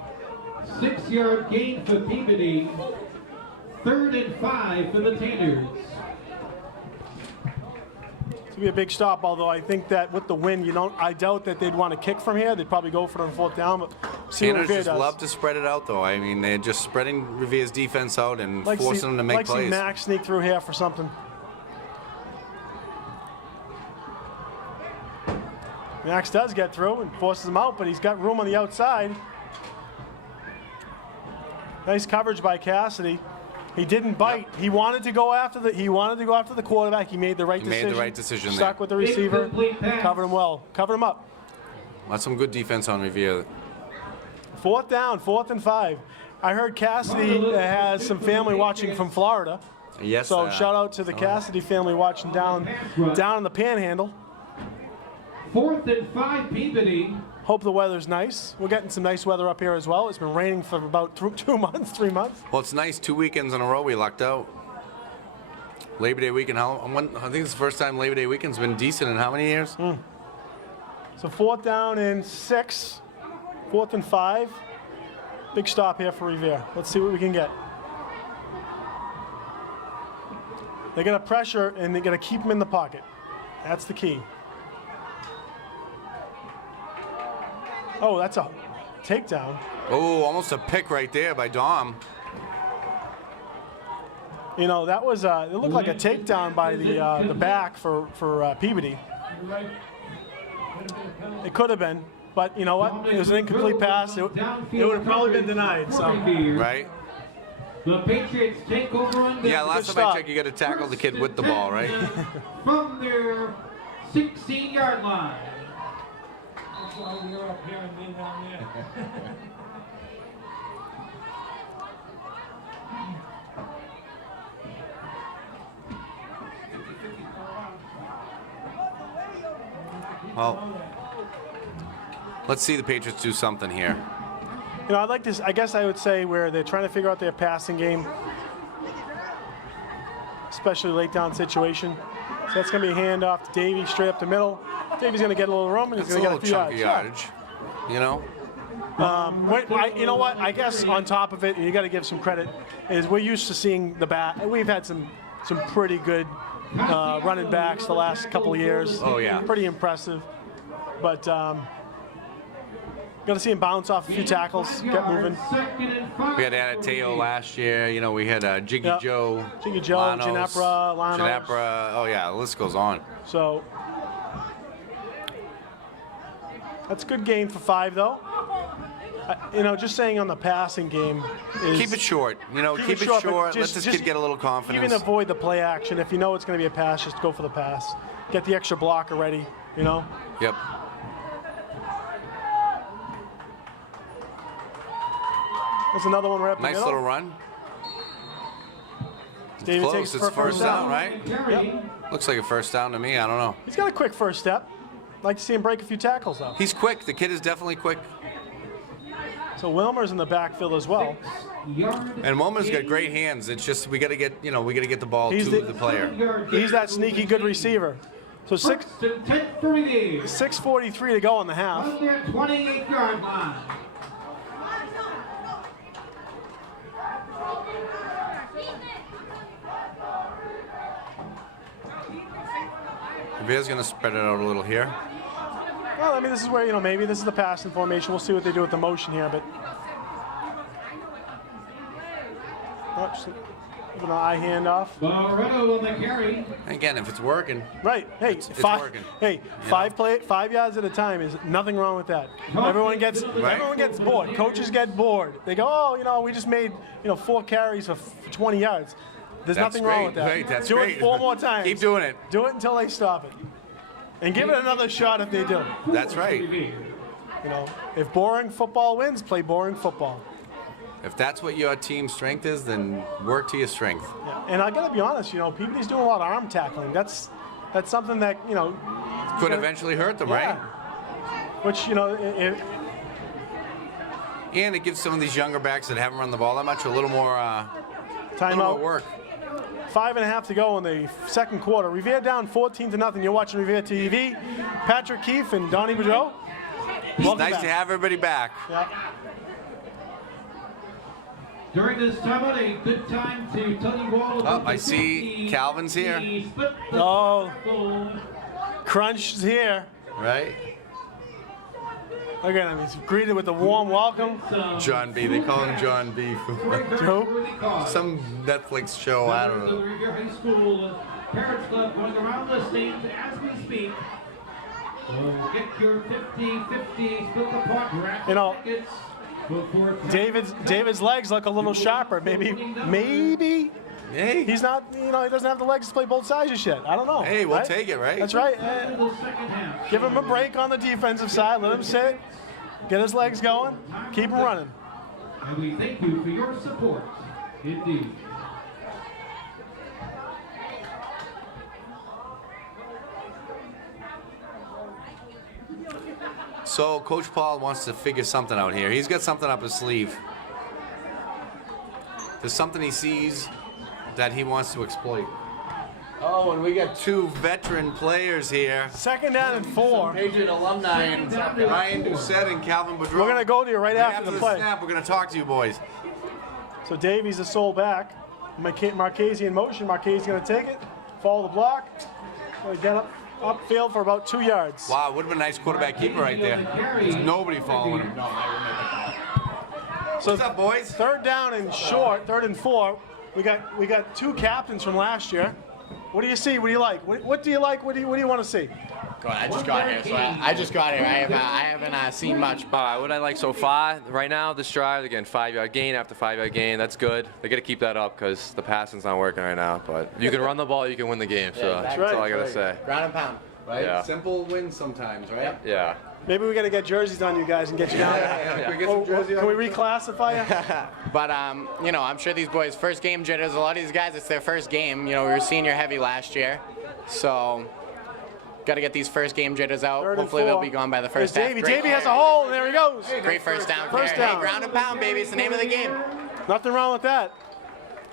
6-yard gain for Peabody. 3rd and 5 for the Taters. It's going to be a big stop, although I think that with the win, I doubt that they'd want to kick from here. They'd probably go for it on 4th down, but see what Revere does. Love to spread it out, though. I mean, they're just spreading Revere's defense out and forcing them to make plays. See Max sneak through here for something. Max does get through and forces him out, but he's got room on the outside. Nice coverage by Cassidy. He didn't bite. He wanted to go after the quarterback. He made the right decision. Made the right decision there. Stuck with the receiver. Covered him well. Covered him up. That's some good defense on Revere. 4th down, 4th and 5. I heard Cassidy has some family watching from Florida. Yes. So shout out to the Cassidy family watching down in the Panhandle. 4th and 5, Peabody. Hope the weather's nice. We're getting some nice weather up here as well. It's been raining for about 2 months, 3 months. Well, it's nice. 2 weekends in a row we lucked out. Labor Day weekend. I think it's the first time Labor Day weekend's been decent in how many years? So 4th down and 6. 4th and 5. Big stop here for Revere. Let's see what we can get. They're going to pressure, and they're going to keep him in the pocket. That's the key. Oh, that's a takedown. Oh, almost a pick right there by Dom. You know, that was it looked like a takedown by the back for Peabody. It could have been, but you know what? It was an incomplete pass. It would have probably been denied. So. Right. The Patriots take over on the Yeah, last time I checked, you got to tackle the kid with the ball, right? from their 16-yard line. That's why we're up here and they're down there. Well, let's see the Patriots do something here. You know, I'd like this. I guess I would say where they're trying to figure out their passing game, especially late down situation. So that's going to be a handoff to Davey straight up the middle. Davey's going to get a little room and he's It's going a to get little a few chunky yards. yardage, you know? You know what? I guess on top of it, and you got to give some credit, is we're used to seeing the back. We've had some pretty good running backs the last couple of years. Oh, yeah. Pretty impressive. But got to see him bounce off a few tackles, get moving. We had Anateo last year. You know, we had Jiggy Yep. Joe. Jiggy Joe, Lanos, Ginepra, Lanos. Ginepra. Oh, yeah, the list goes on. So that's a good game for 5, though. You know, just saying on the passing game is Keep it short. You know, keep it but short. Let this kid get a little confidence. Even avoid the play action. If you know it's going to be a pass, just go for the pass. Get the extra blocker ready, you know. Yep. There's another one right up the Nice middle. little run. David Close. takes It's for first down, right? Yep. Looks like a first down to me. I don't know. He's got a quick first step. Like to see him break a few tackles, though. He's quick. The kid is definitely quick. So Wilmer's in the backfield as well. And Wilmer's got great hands. It's just we got to get the ball He's to the player. He's that sneaky good receiver. So 10 for Revere. 6:43 to go in the half. On their 28-yard line. Revere's going to spread it out a little here. Well, I mean, this is where, you know, maybe this is the passing formation. We'll see what they do with the motion here, but. Oh, just an eye handoff. Barretto on the carry. Again, if it's working. Right. Hey, It's five. working. Hey, You 5 yards at a time is nothing wrong with that. Everyone gets bored. Coaches get bored. They go, oh, you know, we just made 4 carries for 20 yards. There's That's nothing wrong great. with that. Right, that's do great. it 4 more times. Keep doing it. Do it until they stop it, and give it another shot if they do. That's right. You know, if boring football wins, play boring football. If that's what your team's strength is, then work to your strength. Yeah. And I got to be honest, you know, Peabody's doing a lot of arm tackling. That's something that, you know, Could eventually hurt them, yeah. right? Which, you know, And it gives some of these younger backs that haven't run the ball that much a little more timeout. work. 5.5 to go in the second quarter. Revere down 14-0. You're watching Revere TV. Patrick Keefe and Donnie Boudreau. It's nice to have everybody back. Yeah. During this timeout, a good time to tell you all about I see Calvin's here. Oh, Crunch is here. Right? Look at him. He's greeted with a warm welcome. John B. They call him John B. Who? Some Netflix show, I don't The know. Revere High School Parents Club going around listening as we speak. So get your 50-50 split apart raffle You know, tickets. David's legs look a little sharper. Maybe. Hey. He's not, he doesn't have the legs to play both sides just yet. I don't know. Hey, we'll right? take it, right? That's right. Give him a break on the defensive side. Let him sit. Get his legs going. Keep him running. And we thank you for your support. Indeed. So Coach Paul wants to figure something out here. He's got something up his sleeve. There's something he sees that he wants to exploit. Oh, and we got 2 veteran players here. 2nd down and 4. Patriot alumni and Ryan Doucette and Calvin Boudreau. We're going to go to you right after the play. Snap, we're going to talk to you boys. So Davies the sole back. Marchese in motion. Marchese going to take it. Follow the block. Going to get upfield for about 2 yards. Wow, would have been a nice quarterback keeper right there. There's nobody following him. So what's up, boys? 3rd down and short, 3rd and 4. We got 2 captains from last year. What do you see? What do you like? What do you like? What do you want to see? I just got here, so I just got here. I haven't seen much. What I like so far, right now, this drive, again, 5-yard gain after 5-yard gain. That's good. They got to keep that up because the passing's not working right now. But if you can run the ball, you can win the game. So that's all I got to say. Ground and pound. Right? Yeah. Simple wins sometimes, right? Yeah. Maybe we got to get jerseys on you guys and get you down. Can we get some jersey Can we on? reclassify you? But I'm sure these boys' first game jitters. A lot of these guys, it's their first game. We were senior heavy last year, so got to get these first game jitters out. 3rd and Hopefully 4. they'll be gone by the first half. Davey has a hole, and there he goes. Great first down. First carry. down. Hey, ground and pound, baby. It's the name of the game. Nothing wrong with that.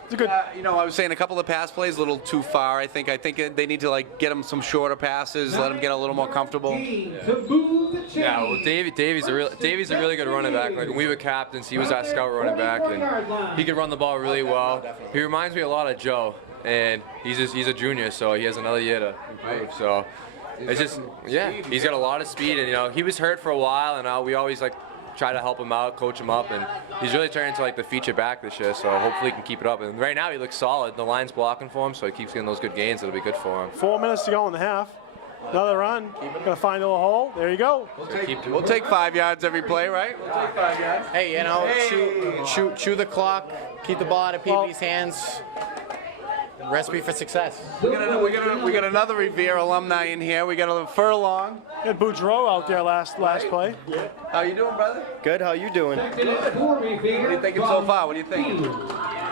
It's a good. I was saying a couple of pass plays a little too far. I think they need to get him some shorter passes, let him get a little more comfortable. Yeah, well, Davey's a really good running back. Like when we were captains, he was our scout running back, and he could run the ball really well. He reminds me a lot of Joe, and he's a junior, so he has another year to improve. So it's just, he's got a lot of speed, and he was hurt for a while, and we always try to help him out, coach him up, and he's really turning into the feature back this year, so hopefully he can keep it up. And right now he looks solid. The line's blocking for him, so he keeps getting those good gains. It'll be good for him. 4 minutes to go in the half. Another run. Gonna find a little hole. There you go. We'll take 5 yards every play, right? We'll take 5 yards. Hey, chew the clock. Keep the ball out of Peabody's hands. Recipe for success. We got another Revere alumni in here. We got a Furlong. Had Boudreau out there last play. How you doing, brother? Good, how you doing? What are you thinking so far? What do you think?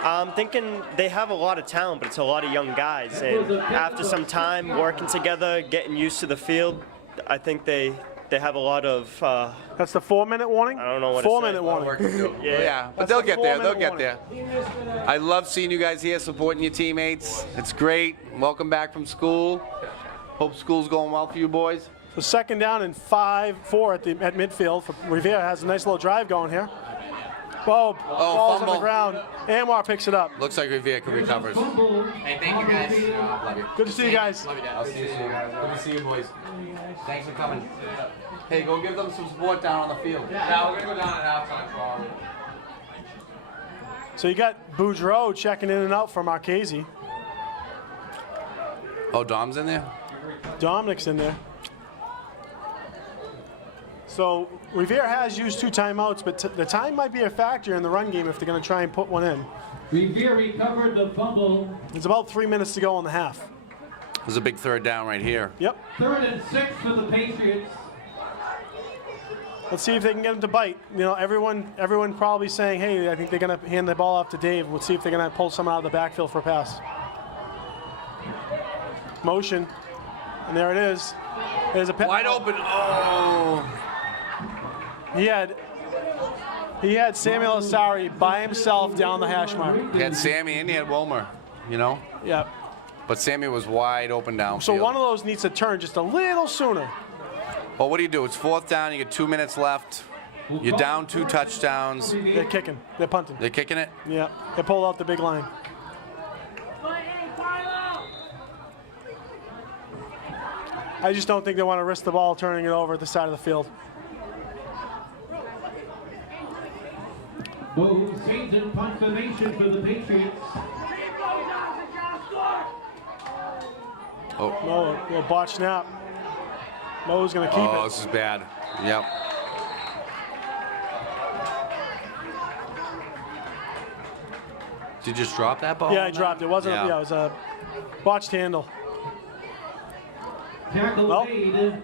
I'm thinking they have a lot of talent, but it's a lot of young guys. And after some time working together, getting used to the field, I think they have a lot of... That's the 4-minute warning? I don't know what to say. 4-minute warning. Yeah, but they'll get there. They'll get there. I love seeing you guys here supporting your teammates. It's great. Welcome back from school. Hope school's going well for you boys. So 2nd down and 4 at midfield. Revere has a nice little drive going here. Ball's on fumble. the ground. Anwar picks it up. Looks like Revere can recover. Hey, thank you guys. Love you. Good to see you guys. Love you, Dad. I'll see you soon, guys. Good to see you, boys. Thanks for coming. Hey, go give them some support down on the field. Yeah, we're going to go down at halftime probably. So you got Boudreau checking in and out for Marchese. Oh, Dom's in there? Dominic's in there. So Revere has used 2 timeouts, but the time might be a factor in the run game if they're going to try and put one in. Revere recovered the fumble. It's about 3 minutes to go in the half. There's a big 3rd down right here. Yep. 3rd and 6 for the Patriots. Let's see if they can get him to bite. Everyone probably saying, hey, I think they're going to hand the ball off to Dave. Let's see if they're going to pull someone out of the backfield for a pass. Motion. And there it is. There's a Wide open. Oh. He had Samuel Asari by himself down the hash mark. He had Sammy and he had Wilmer, Yep. But Sammy was wide open downfield. So one of those needs to turn just a little sooner. Well, what do? It's 4th down. You get 2 minutes left. You're down 2 touchdowns. They're kicking. They're punting. They're kicking it? Yeah. They pulled out the big line. I just don't think they want to risk the ball turning it over at the side of the field. Bo Saints in punt formation for the Patriots. Oh. Mo, a little botch snap. Mo's going to keep Oh, it. this is bad. Yep. Did you just drop that ball? Yeah, I dropped it. It wasn't. Yeah, it was a botched handle. Tackle Well, made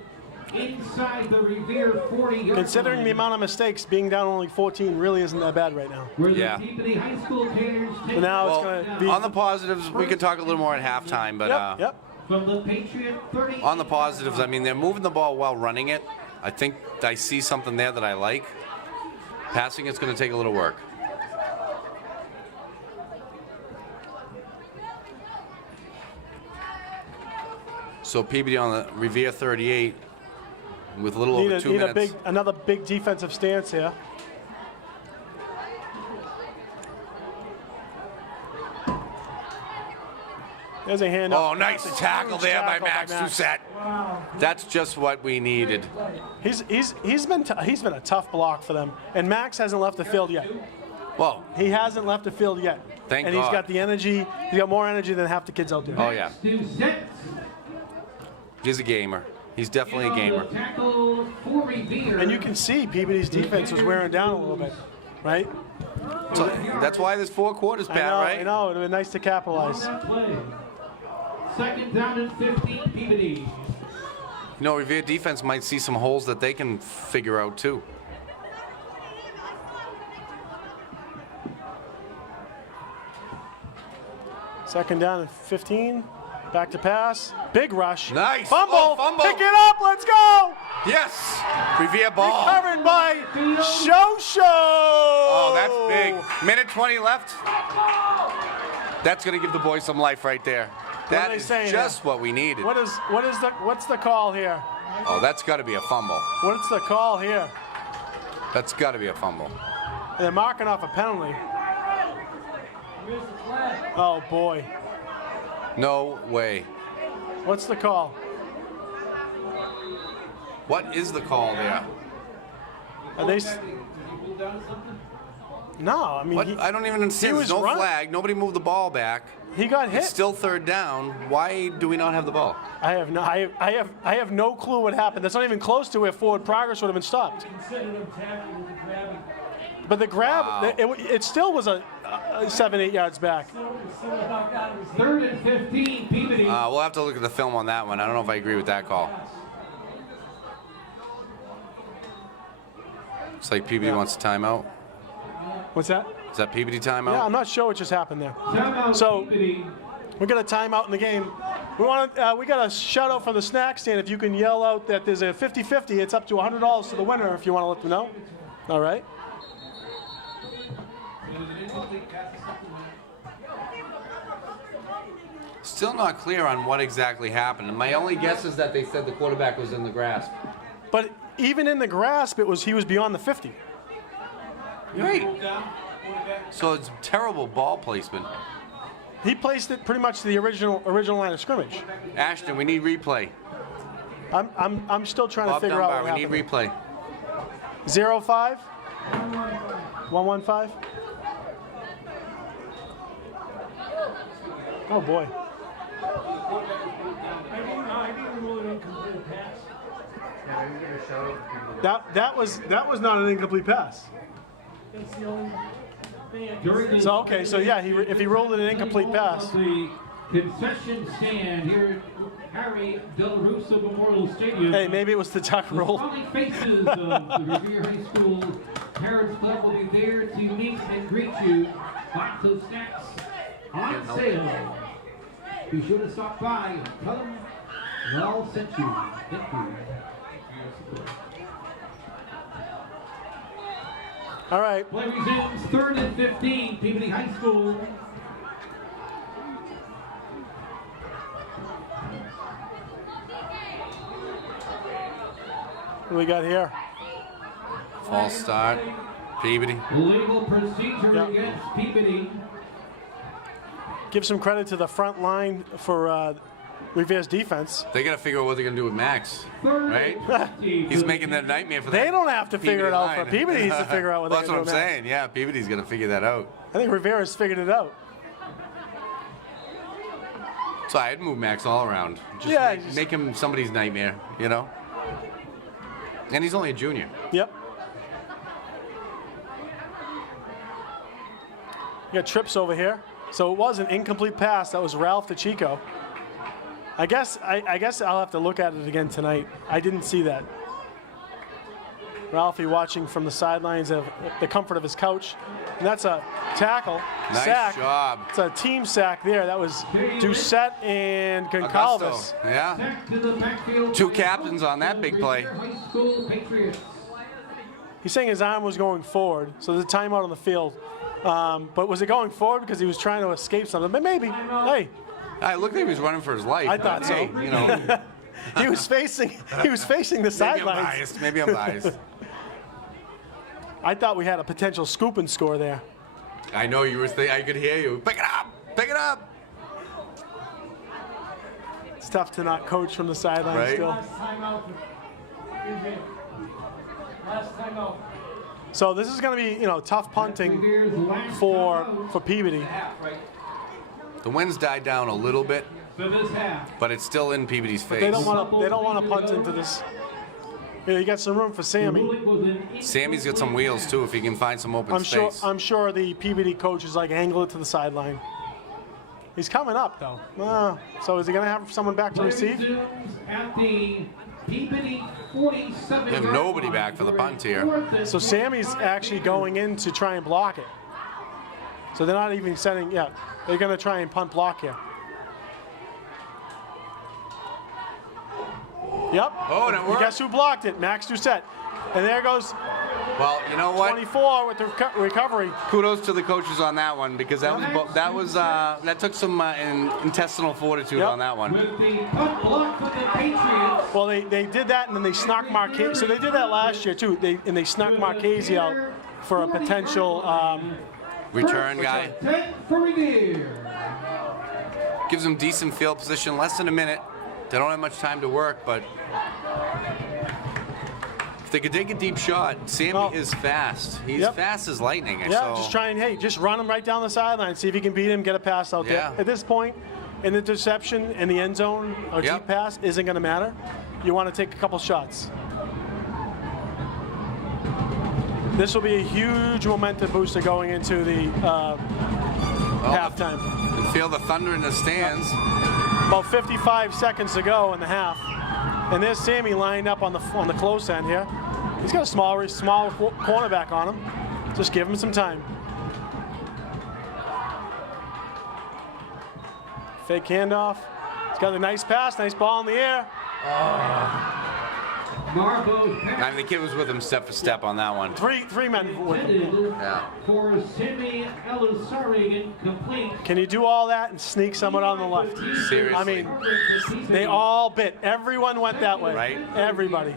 inside the Revere 40-yard considering line. the amount of mistakes, being down only 14 really isn't that bad right now. Where the Yeah. Peabody High School Gators take So now Well, it's going to be on the positives, we could talk a little more at halftime, but Yep. from the Patriot 30. on the positives, I mean, they're moving the ball while running it. I think I see something there that I like. Passing, it's going to take a little work. So Peabody on the Revere 38 with a little over 2 minutes. Another big defensive stance here. There's a handoff. Oh, nice tackle there by tackle Max Doucette. That's just what we needed. He's been a tough block for them, and Max hasn't left the field yet. Well, He hasn't left the field yet. Thank and he's God. got the energy. He's got more energy than half the kids out there. oh yeah, Doucette. he's a gamer. He's definitely a gamer. Tackle for Revere. And you can see Peabody's defense was wearing down a little bit, right? So that's why there's 4 quarters, Pat, right? I know. It would have been nice to capitalize. Play. Second down and 15, Peabody. You know, Revere defense might see some holes that they can figure out too. Second down and 15. Back to pass. Big rush. Nice. Fumble. Oh, fumble. Pick it up. Let's go. Yes, Revere ball. Recovered by Shosho. Oh, that's big. Minute 20 left. That's gonna give the boys some life right there. are That they is saying just what we needed. What's the call here? Oh, that's got to be a fumble. What's the call here? That's got to be a fumble. They're marking off a penalty. Oh boy. No way. What's the call? What is the call there? Are they? No, I mean What? I don't even understand. he There's was no running. flag. Nobody moved the ball back. he got hit. It's still third down. Why do we not have the ball? I have no clue what happened. That's not even close to where forward progress would have been stopped. Considered him tackling with the grabbing. But the grab, Wow. it still was a 7-8 yards back. Third and 15, Peabody. We'll have to look at the film on that one. I don't know if I agree with that call. Looks like Peabody wants a timeout. What's that? Is that Peabody timeout? Yeah, I'm not sure what just happened there. Timeout, So- Peabody. We got a timeout in the game. We got a shout out from the snack stand. If you can yell out that there's a 50-50, it's up to $100 to the winner if you want to let them know. All right. Still not clear on what exactly happened. My only guess is that they said the quarterback was in the grasp. But even in the grasp, he was beyond the 50. Right. So it's terrible ball placement. He placed it pretty much to the original line of scrimmage. Ashton, we need replay. I'm still trying Bob to figure out Dunbar, what we need happened. replay. 05 115. Oh boy. I didn't rule it incomplete pass. That was not an incomplete pass. That's the only thing. During the So okay, so yeah, if he rolled it an incomplete pass. The concession stand here at Harry Del Russo Memorial Stadium. Hey, maybe it was the duck The roll. smiling faces of the Revere High School Parents Club will be there to meet and greet you. Lots of snacks on sale. Be sure to stop by and tell them Well sent you. Thank you. All right. Play resumes 3rd and 15, Peabody High School. What do we got here? False start. Peabody. Legal procedure Yeah. against Peabody. Give some credit to the front line for Revere's defense. They got to figure out what they're going to do with Max, right? He's making that nightmare for They that don't have to figure it out. For line. Peabody needs to figure out what Well, they're that's what going I'm to do. saying. Yeah, Peabody's going to figure that out. I think Rivera's figured it out. So I'd move Max all around. Just Yeah, make him somebody's nightmare, you know? And he's only a junior. Yep. You got trips over here. So it was an incomplete pass. That was Ralph DeChico. I guess I'll have to look at it again tonight. I didn't see that. Ralphie watching from the sidelines of the comfort of his couch. And that's a tackle. Nice sack. job. It's a team sack there. That was Doucette and Goncalves. Yeah. 2 captains on that big play. He's saying his arm was going forward, so there's a timeout on the field. But was it going forward because he was trying to escape something? But maybe. Hey. I looked like he was running for his life. I thought so. Hey, you know. he was facing the sidelines. Maybe I'm biased. I thought we had a potential scoop and score there. I know you were thinking. I could hear you. Pick it up. Pick it up. It's tough to not coach from the sidelines Right. still. Last timeout. Last timeout. So this is going to be, tough punting for Peabody. The wind's died down a little bit, but it's still in Peabody's face. They don't want to punt into this. You got some room for Sammy. Sammy's got some wheels too if he can find some open space. I'm sure the Peabody coach is like angle it to the sideline. He's coming up though. So is he going to have someone back to receive? At the Peabody 47. We have nobody back for the punt here. So Sammy's actually going in to try and block it. So they're not even setting. Yeah, they're going to try and punt block here. Yep. Oh, and it worked. Guess who blocked it? Max Doucette. And there goes Well, you know what? 24 with the recovery. Kudos to the coaches on that one because that took some intestinal fortitude on that one. With the punt block for the Patriots. Well, they did that and then they snuck Marchese. So they did that last year too. They snuck Marchese out for a potential Return guy. 10 for Revere. Gives them decent field position, less than a minute. They don't have much time to work, but if they could take a deep shot, Sammy is fast. He's fast as lightning. Yeah, So just run him right down the sideline, see if you can beat him, get a pass out there. At this point, an interception in the end zone or deep pass isn't going to matter. You want to take a couple shots. This will be a huge momentum booster going into the halftime. You can feel the thunder in the stands. About 55 seconds to go in the half. And there's Sammy lined up on the close end here. He's got a small cornerback on him. Just give him some time. Fake handoff. He's got a nice pass, nice ball in the air. I mean, the kid was with him step for step on that one. Three men with him. Yeah. For Sammy Elisari, incomplete. Can you do all that and sneak someone on the left? Seriously. I mean, they all bit. Everyone went that way. Right. Everybody.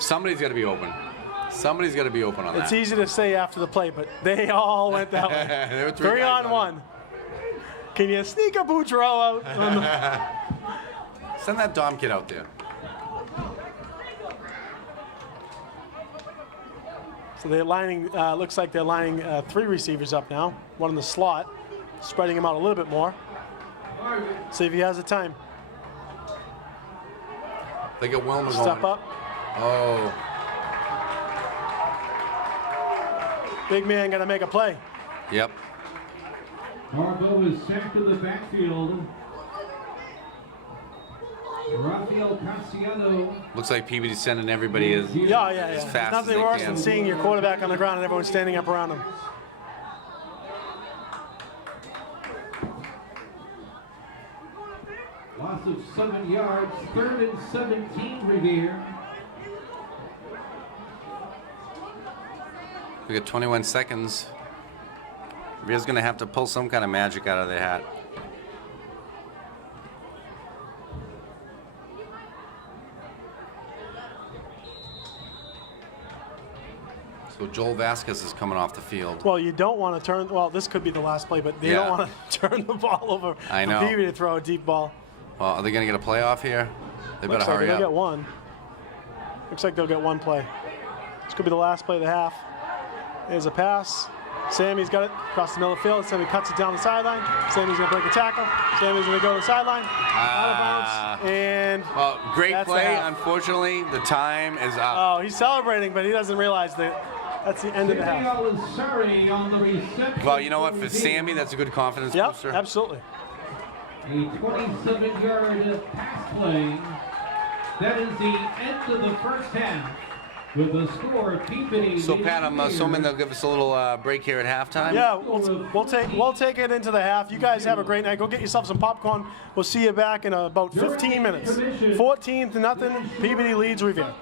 Somebody's got to be open. Somebody's got to be open on that. It's easy to say after the play, but they all went that way. There were 3 guys on 1. Can you sneak a Boudreaux out? Send that Dom kid out there. So they're lining, looks like they're lining 3 receivers up now. One in the slot, spreading him out a little bit more. See if he has the time. They get Wilmer Step going. up. Oh. Big man got to make a play. Yep. Margot is sent to the backfield. Rafael Casiano. Looks like Peabody's sending everybody as Yeah. as There's fast as nothing they worse can. than seeing your quarterback on the ground and everyone standing up around him. Loss of 7 yards. 3rd and 17, Revere. We got 21 seconds. Revere's going to have to pull some kind of magic out of their hat. So Joel Vasquez is coming off the field. Well, you don't want to turn. Well, this could be the last play, but they don't want to turn the ball over. I know. For Peabody to throw a deep ball. Well, are they going to get a playoff here? They better Looks like hurry they'll up. get one. Looks like they'll get one play. This could be the last play of the half. There's a pass. Sammy's got it across the middle of the field. Sammy cuts it down the sideline. Sammy's going to break a tackle. Sammy's going to go to the sideline. Out of bounds. And Well, great that's the play. half. Unfortunately, the time is up. Oh, he's celebrating, but he doesn't realize that That's the end of the half. Well, you know what? For Sammy, that's a good confidence Yep, booster. absolutely. A 27-yard pass play. That is the end of the first half. With the score, Peabody. So Pat, I'm assuming they'll give us a little break here at halftime. Yeah, we'll take it into the half. You guys have a great night. Go get yourself some popcorn. We'll see you back in about 15 minutes. 14-0. Peabody leads Revere.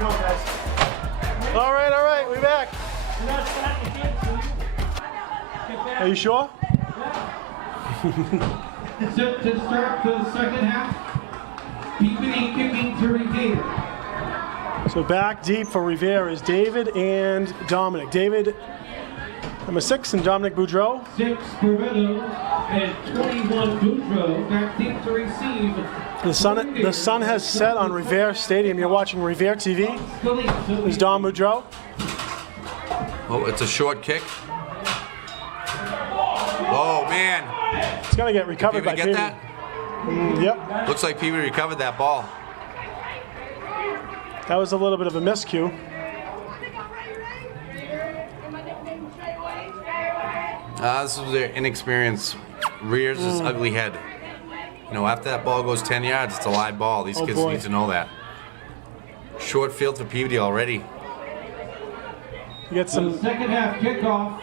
All right, we're back. Are you sure? Set to start the second half. Peabody kicking to Revere. So back deep for Revere is David and Dominic. David, number 6, and Dominic Boudreau. 6, Corvetto, and 21, Boudreau. Back deep to receive. The sun has set on Revere Stadium. You're watching Revere TV. There's Dom Boudreau. Oh, it's a short kick. Oh, man. It's going to get recovered by Peabody get Peabody. that? Yep. Looks like Peabody recovered that ball. That was a little bit of a miscue. This was their inexperience. Rears his ugly head. You know, after that ball goes 10 yards, it's a live ball. These kids need to know that. Short field for Peabody already. You get some second half kickoff.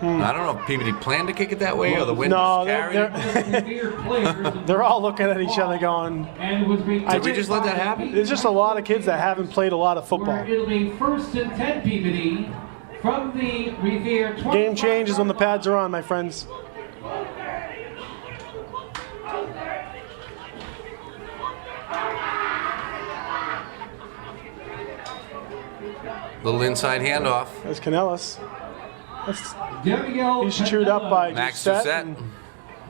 I don't know if Peabody planned to kick it that way or the wind just carried it. they're all looking at each other going, Did we just let that happen? there's just a lot of kids that haven't played a lot of football. It'll be 1st and 10 Peabody from the Revere 20. Game changes when the pads are on, my friends. Little inside handoff. There's Canellis. He's chewed up by Max Doucette, Doucette.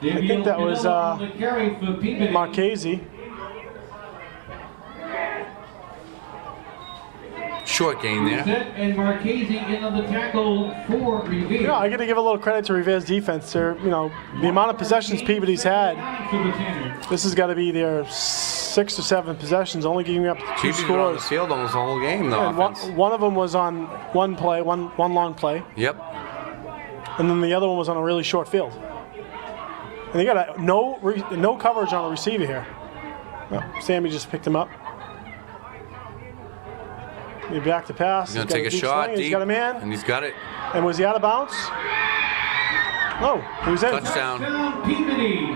and I think that was Marchese. Short gain there. And Marchese in on the tackle for Revere. You know, I got to give a little credit to Revere's defense. They're, you know, the amount of possessions Peabody's had, this has got to be their 6 or 7 possessions, only giving up 2 Peabody were on the scores. field almost the whole game, though. And one of them was on one play, one long play. Yep. And then the other one was on a really short field. And they got no coverage on the receiver here. Well, Sammy just picked him up. He's back to pass. He's going to take a shot deep. He's got a man. And he's got it. And was he out of bounds? No, he was in. Touchdown. Peabody.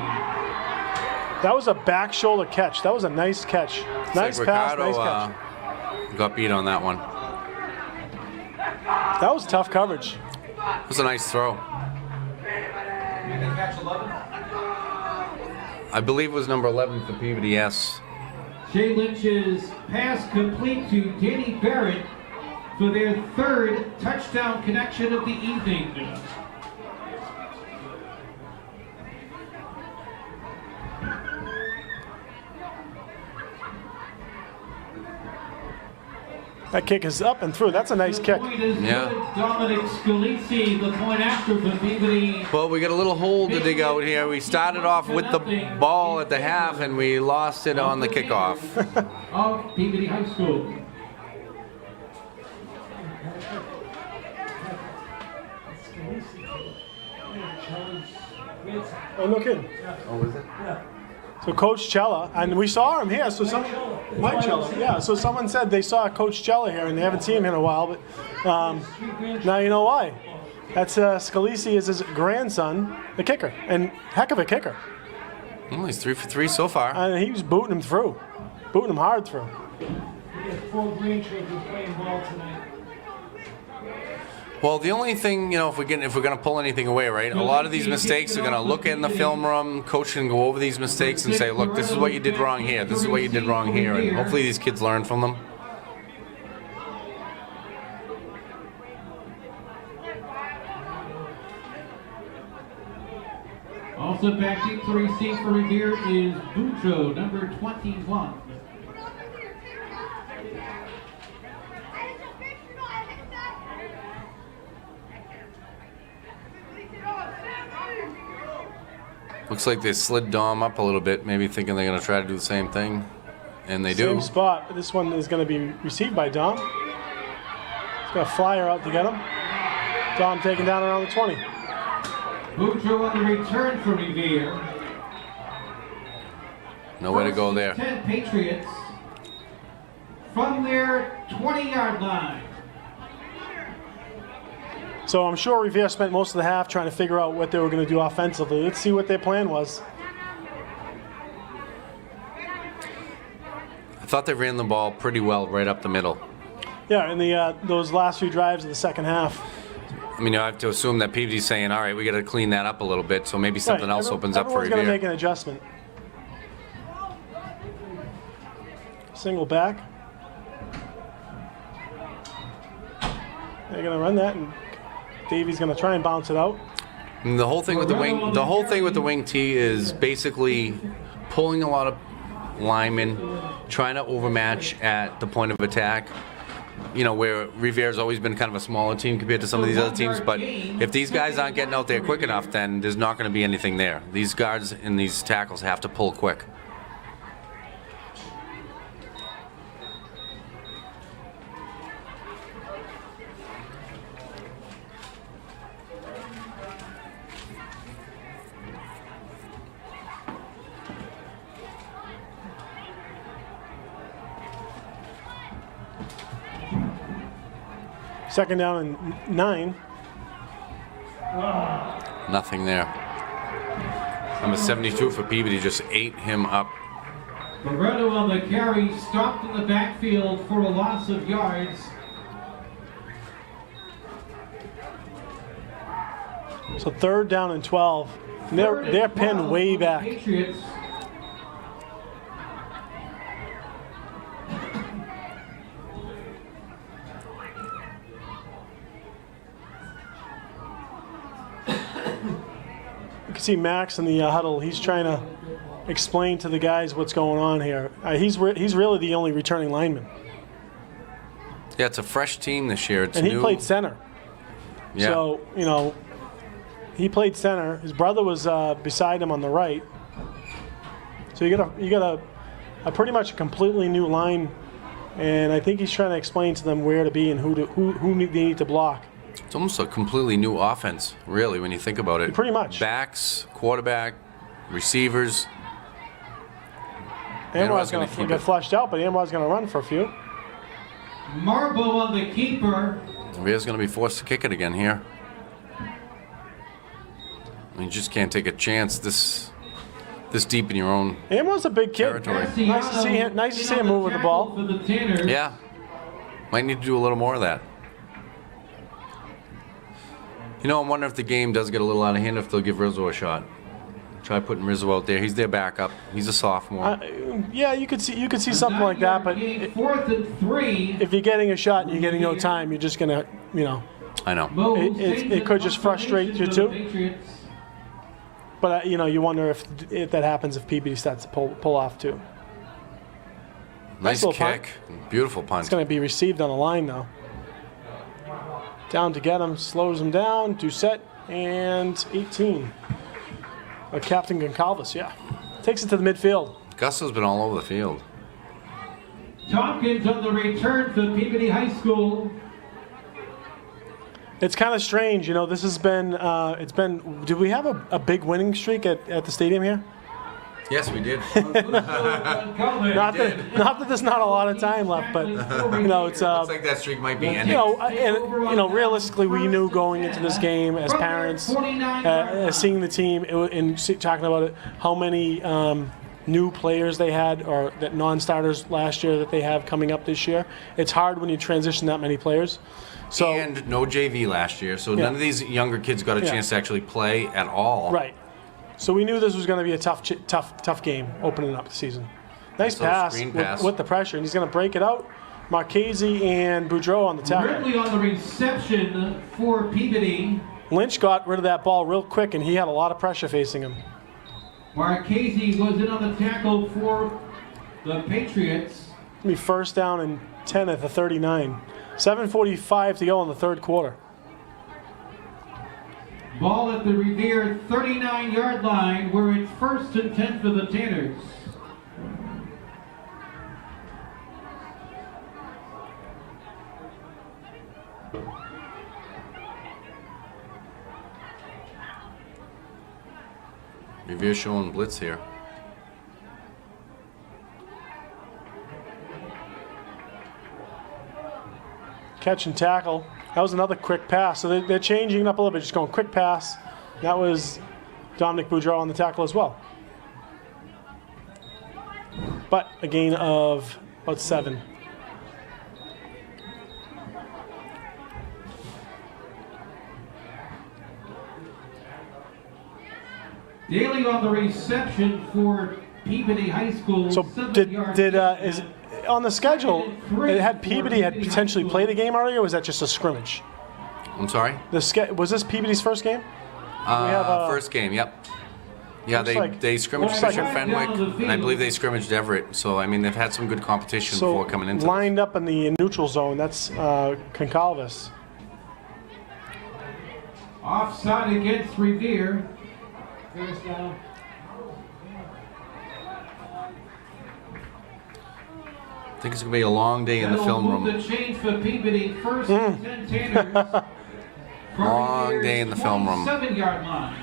That was a back shoulder catch. That was a nice catch. Nice like pass, Ricardo, nice catch. Got beat on that one. That was tough coverage. It was a nice throw. I believe it was number 11 for Peabody, yes. Shea Lynch's pass complete to Danny Barrett for their 3rd touchdown connection of the evening. That kick is up and through. That's a nice kick. Yeah. Dominic Scalisi, the point after for Peabody. Well, we got a little hole to dig out here. We started off with the ball at the half, and we lost it on the kickoff. Of Peabody High School. Oh, no kidding. Oh, was it? So Coach Cella, and we saw him here. So Mike Cella, yeah. So someone said they saw Coach Cella here, and they haven't seen him in a while. But now you know why. That's Scalisi is his grandson, the kicker, and heck of a kicker. Well, he's 3 for 3 so far. And he was booting him through, booting him hard through. We have 4 grandchildren playing ball tonight. Well, the only thing, you know, if we're going to pull anything away, right? A lot of these mistakes are going to look in the film room. Coach can go over these mistakes and say, look, this is what you did wrong here. This is what you did wrong here, and hopefully these kids learn from them. Also back deep to receive for Revere is Boudreau, number 21. Looks like they slid Dom up a little bit, maybe thinking they're going to try to do the same thing. And they do. Same spot, but this one is going to be received by Dom. He's got a flyer out to get him. Dom taken down around the 20. Boudreau on the return for Revere. Nowhere to go there. 10 Patriots from their 20-yard line. So I'm sure Revere spent most of the half trying to figure out what they were going to do offensively. Let's see what their plan was. I thought they ran the ball pretty well right up the middle. Yeah, in the those last few drives of the second half. I mean, I have to assume that Peabody's saying, all right, we got to clean that up a little bit, so maybe something else opens up for Everyone's going to Revere. make an adjustment. Single back. They're going to run that, and Davey's going to try and bounce it out. And the whole thing with the wing tee is basically pulling a lot of linemen, trying to overmatch at the point of attack. You know, where Revere's always been kind of a smaller team compared to some of these other teams, but if these guys aren't getting out there quick enough, then there's not going to be anything there. These guards and these tackles have to pull quick. Second down and 9. Nothing there. Number 72 for Peabody just ate him up. Loretto on the carry, stopped in the backfield for a loss of yards. So third down and 12. And they're pinned way back. Patriots. You can see Max in the huddle. He's trying to explain to the guys what's going on here. He's really the only returning lineman. Yeah, it's a fresh team this year. It's And he new. played center. Yeah. So, you know, he played center. His brother was beside him on the right. So you got a pretty much a completely new line, and I think he's trying to explain to them where to be and who they need to block. It's almost a completely new offense, really, when you think about it. Pretty much. Backs, quarterback, receivers. Amrod's going gonna to get flushed out, but Amrod's going to run for a few. Marbo on the keeper. Revere's going to be forced to kick it again here. You just can't take a chance this deep in your own Amrod's a big kid. territory. Nice to see him. Nice to see him move with the ball. For the Tanners. Yeah. Might need to do a little more of that. You know, I'm wondering if the game does get a little out of hand, if they'll give Rizzo a shot. Try putting Rizzo out there. He's their backup. He's a sophomore. Yeah, you could see something like that, but Fourth and 3. if you're getting a shot and you're getting no time, you're just gonna, you know, I know. it could just frustrate you too. But you know, you wonder if that happens if Peabody starts to pull off too. Nice little kick. Beautiful punt. It's going to be received on the line though. Down to get him, slows him down. Doucette and 18. Captain Goncalves, yeah, takes it to the midfield. Gusso's been all over the field. Tompkins on the return for Peabody High School. It's kind of strange, you know. This has been, do we have a big winning streak at the stadium here? Yes, we did. Not that there's not a lot of time left, but you know, it's Looks like that streak might be ending. you know, realistically, we knew going into this game as parents, seeing the team and talking about it, how many new players they had, or that non-starters last year that they have coming up this year. It's hard when you transition that many players. So, and no JV last year, so none of these younger kids got a chance to actually play at all. Right. So we knew this was going to be a tough game opening up the season. Nice pass with the pressure, and he's going to break it out. Marchese and Boudreau on the tackle. Ridley on the reception for Peabody. Lynch got rid of that ball real quick, and he had a lot of pressure facing him. Marchese goes in on the tackle for the Patriots. It's going to be first down and 10 at the 39. 7:45 to go in the third quarter. Ball at the Revere 39-yard line, where it's first and 10 for the Tanners. Revere showing blitz here. Catch and tackle. That was another quick pass. So they're changing it up a little bit, just going quick pass. That was Dominic Boudreau on the tackle as well. But a gain of about 7. Daly on the reception for Peabody High School. So is on the schedule, it had Peabody had potentially played a game already, or was that just a scrimmage? I'm sorry? Was this Peabody's first game? First game, yep. Yeah, they scrimmaged looks like Fisher Fenwick, and I believe they scrimmaged Everett. So, I mean, they've had some good competition So before coming into lined up in the neutral zone, that's Concalves. Offside against Revere. First down. I think it's going to be a long day in the film room. The change for Peabody, first and 10 Tanners. Long day in the film room. 7-yard line.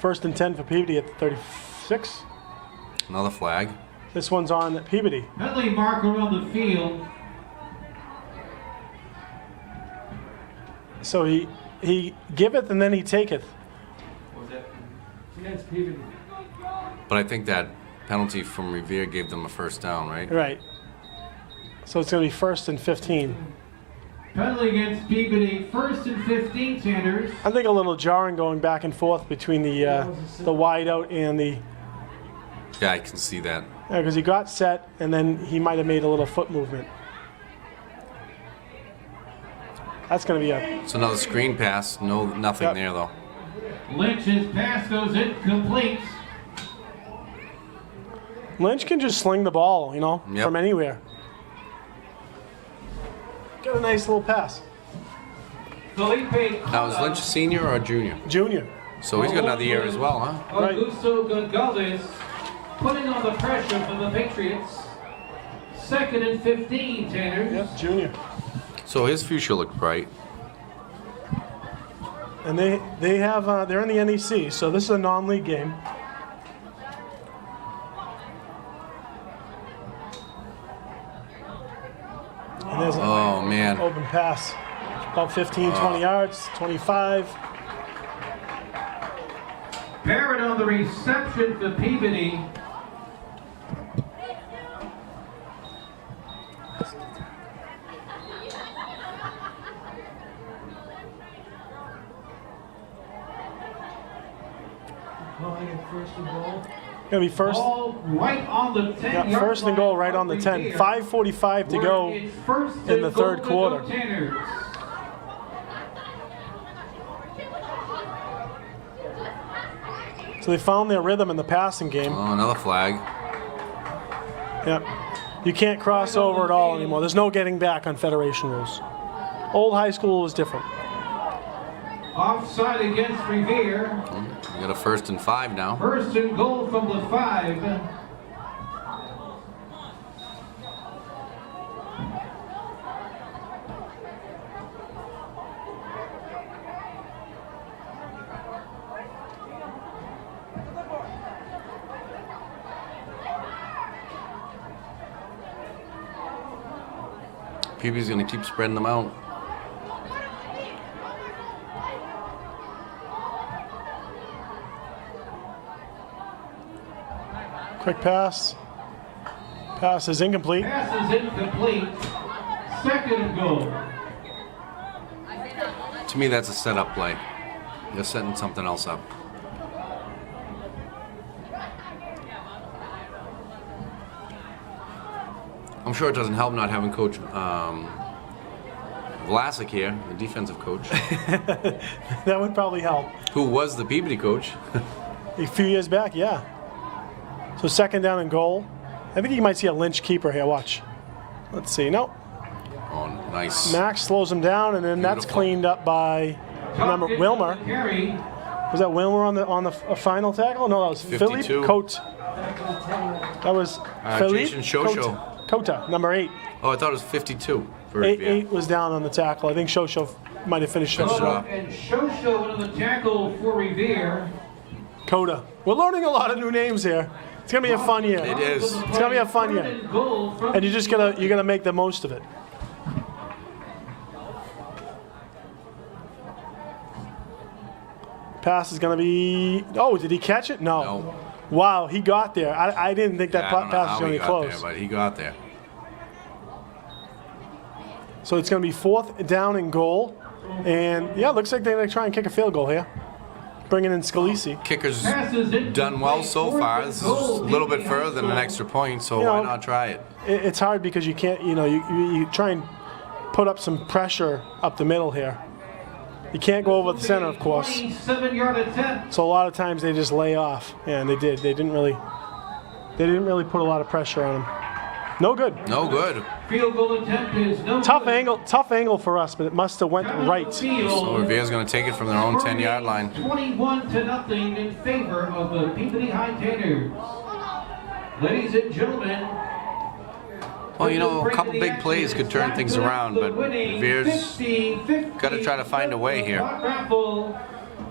First and 10 for Peabody at the 36. Another flag. This one's on Peabody. Penalty marker on the field. So he giveth and then he taketh. Against Peabody. But I think that penalty from Revere gave them a first down, right? Right. So it's going to be first and 15. Penalty against Peabody, first and 15 Tanners. I think a little jarring going back and forth between the wide out and the, Yeah, I can see that. because he got set and then he might have made a little foot movement. That's going to be a It's another screen pass. Nothing Yep. there, though. Lynch's pass goes incomplete. Lynch can just sling the ball, Yep. from anywhere. Got a nice little pass. Felipe Now, is Lynch a senior or a junior? Junior. So he's got another year as well, huh? Right. Augusto Gonzalez putting on the pressure for the Patriots. Second and 15 Tanners. Yep, junior. So his future looked bright. And they have they're in the NEC, so this is a non-league game. And there's an Oh, man. open pass. About 15, 20 yards, 25. Barrett on the reception for Peabody. Calling it first and goal. Gonna be first. Ball right on the 10. Yeah, first and goal right on the 10. 5:45 to go in the third quarter. So they found their rhythm in the passing game. Oh, another flag. Yep. You can't cross over at all anymore. There's no getting back on Federation rules. Old high school was different. Offside against Revere. We got a 1st and 5 now. First and goal from the 5. Peabody's going to keep spreading them out. Quick pass. Pass is incomplete. Pass is incomplete. Second and goal. To me, that's a setup play. They're setting something else up. I'm sure it doesn't help not having Coach Vlasic here, the defensive coach, That would probably help. who was the Peabody coach. A few years back, yeah. So second down and goal. I think you might see a Lynch keeper here. Watch. Let's see. Nope. Oh, nice. Max slows him down, and then that's Beautiful. cleaned up by number Wilmer. Carry. Was that Wilmer on the final tackle? No, that was 52. Philippe Cote. That was Philippe Jason Shosho. Cota, number 8. Oh, I thought it was 52 for Eight, Revere. 8 was down on the tackle. I think Shosho might have finished Finished it it off. off. And Shosho into the tackle for Revere. Coda. We're learning a lot of new names here. It's gonna be a fun year. It is. It's gonna be a fun year. Third and goal from And you just gotta make the most of it. Pass is going to be. Oh, did he catch it? No. No. Wow, he got there. I didn't think that Yeah, I don't know pass was how going he to be got close. there, but he got there. So it's going to be 4th down and goal. And yeah, looks like they're going to try and kick a field goal here. Bringing in Scalisi. Kicker's done well so far. This is a little bit further than an extra point, so You know, why not try it? It's hard because you can't, you try and put up some pressure up the middle here. You can't go over the center, of course. 27-yard attempt. So a lot of times they just lay off. Yeah, and they did. They didn't really put a lot of pressure on him. No good. No good. Field goal attempt is no Tough good. angle for us, but it must have went right. So Revere's going to take it from their own 10-yard line. 21-0 in favor of the Peabody Hightailers. Ladies and gentlemen. Well, a couple big plays could turn things around, but Revere's got to try to find a way here. Raffle,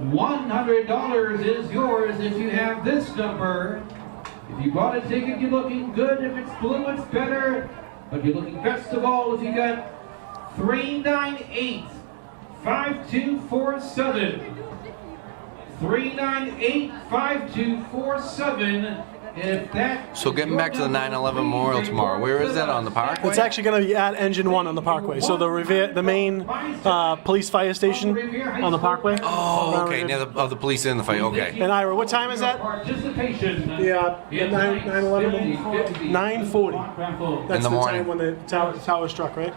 $100 is yours if you have this number. If you bought a ticket, you're looking good. If it's blue, it's better. But you're looking best of all if you got 398-5247. 398-5247. If that. So getting back to the 9/11 Memorial tomorrow, where is that on the Parkway? It's actually going to be at Engine 1 on the Parkway. So the Revere, the main police fire station on the Parkway. Oh, okay, near the police in the fight. Okay. And Ira, what time is that? Participation. Yeah, 9/11. 9:40. That's In the morning. time when the tower struck, right?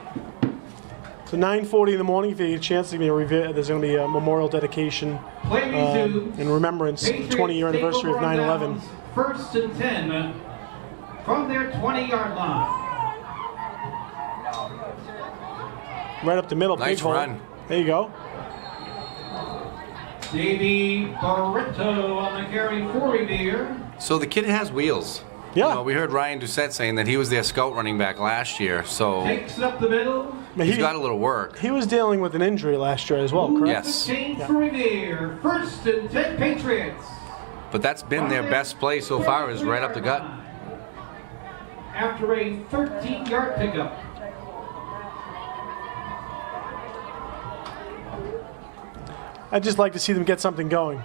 So 9:40 in the morning. If you get a chance, there's going to be a memorial dedication in remembrance of the 20-year anniversary of 9/11. 1st and 10 from their 20-yard line. Right up the middle. Nice big hole. run. There you go. Davey Barreto on the carry for Revere. So the kid has wheels. Yeah. We heard Ryan Doucette saying that he was their scout running back last year, so Takes up the middle. he's got a little work. He was dealing with an injury last year as well, correct? Yes. Change for Revere. 1st and 10 Patriots. But that's been their best play so far, is right up the gut. After a 13-yard pickup. I'd just like to see them get something going.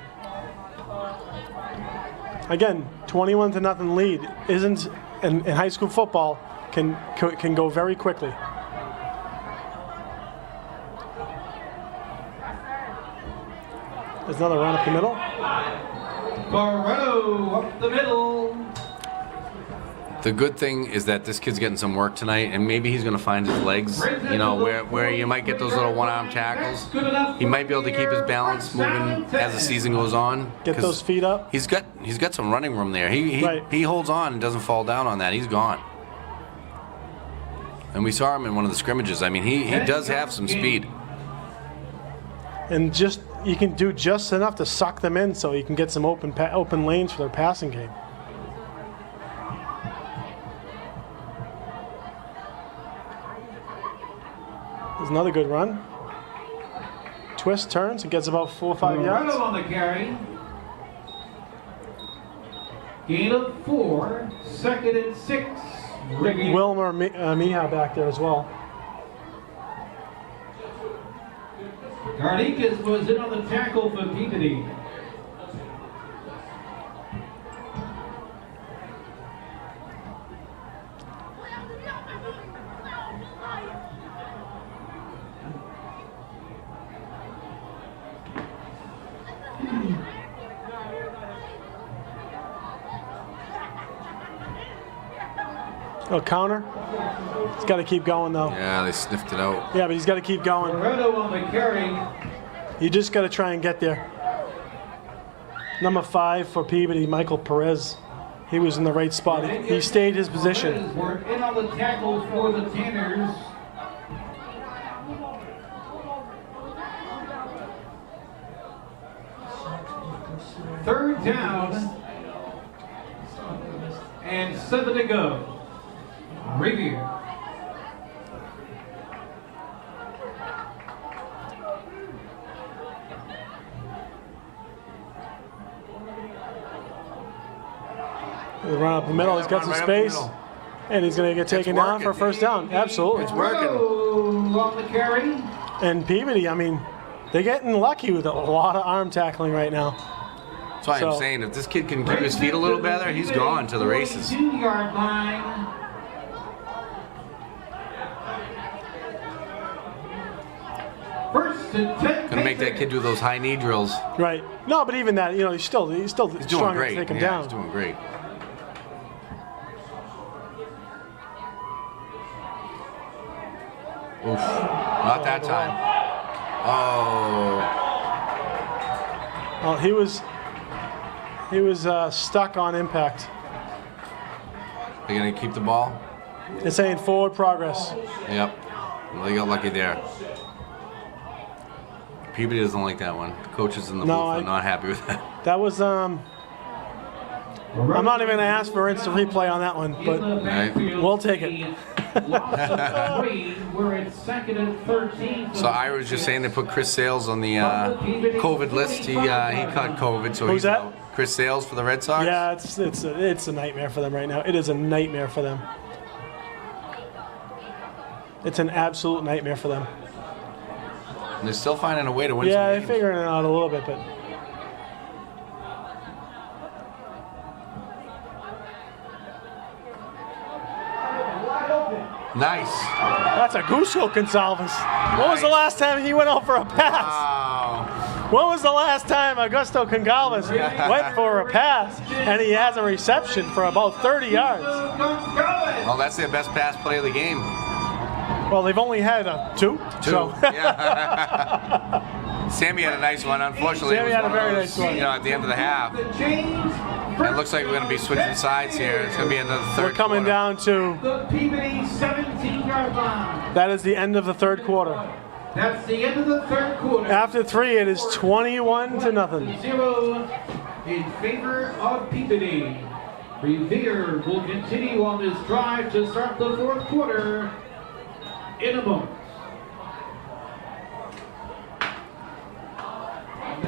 Again, 21-0 lead isn't in high school football can go very quickly. There's another run up the middle. Barreto up the middle. The good thing is that this kid's getting some work tonight, and maybe he's going to find his legs, where you might get those little one-arm tackles. He might be able to keep his balance moving as the season goes on. Get those feet up. He's got some running room there. He holds on and doesn't fall down on that. He's gone. And we saw him in one of the scrimmages. I mean, he does have some speed. And you can do just enough to suck them in so you can get some open lanes for their passing game. There's another good run. Twist, turns, and gets about 4 or 5 yards. Barreto on the carry. Gain of 4. 2nd and 6. Wilmer Miha back there as well. Garnikas was in on the tackle for Peabody. Oh, counter. He's got to keep going though. Yeah, they sniffed it out. Yeah, but he's got to keep going. Barreto on the carry. You just got to try and get there. Number 5 for Peabody, Michael Perez. He was in the right spot. He stayed his position. We're in on the tackle for the Tanners. Third down. And 7 to go. Revere. The run up the middle, he's got some space, and he's going to get taken down for a first down. Absolutely. It's working. On the carry. And Peabody, I mean, They're getting lucky with a lot of arm tackling right now. That's why I'm saying if this kid can keep his feet a little better, he's gone to the races. 2-yard line. First and 10. Gonna make that kid do those high knee drills. Right. No, but even that, he's still He's strong doing enough great. to take him Yeah, down. he's doing great. Oof. Not that time. Oh. Well, he was stuck on impact. They're gonna keep the ball? It's saying forward progress. Yep. Well, they got lucky there. Peabody doesn't like that one. The coaches in the booth are not happy with that. That was I'm not even gonna ask for instant replay on that one, but we'll take it. We're at 2nd and 13. So I was just saying they put Chris Sales on the COVID list. He caught COVID, so Who's he's that? out. Chris Sales for the Red Sox. Yeah, it's a nightmare for them right now. It is a nightmare for them. It's an absolute nightmare for them. And they're still finding a way to win some Yeah, they're games. figuring it out a little bit, but Nice. that's a Gusto Gonzalez. When was the last time he went out for a pass? Wow. When was the last time Augusto Gonzalez went for a pass and he has a reception for about 30 yards? Well, that's their best pass play of the game. Well, they've only had two. So. Yeah. Sammy had a nice one. Unfortunately, Sammy it was had a one of very those, nice one. at the end of the half. It looks like we're going to be switching sides here. It's going to be another third We're coming quarter. down to. The Peabody 17-yard line. That is the end of the third quarter. That's the end of the third quarter. After 3, it is 21-0. 0 in favor of Peabody. Revere will continue on this drive to start the fourth quarter in a moment.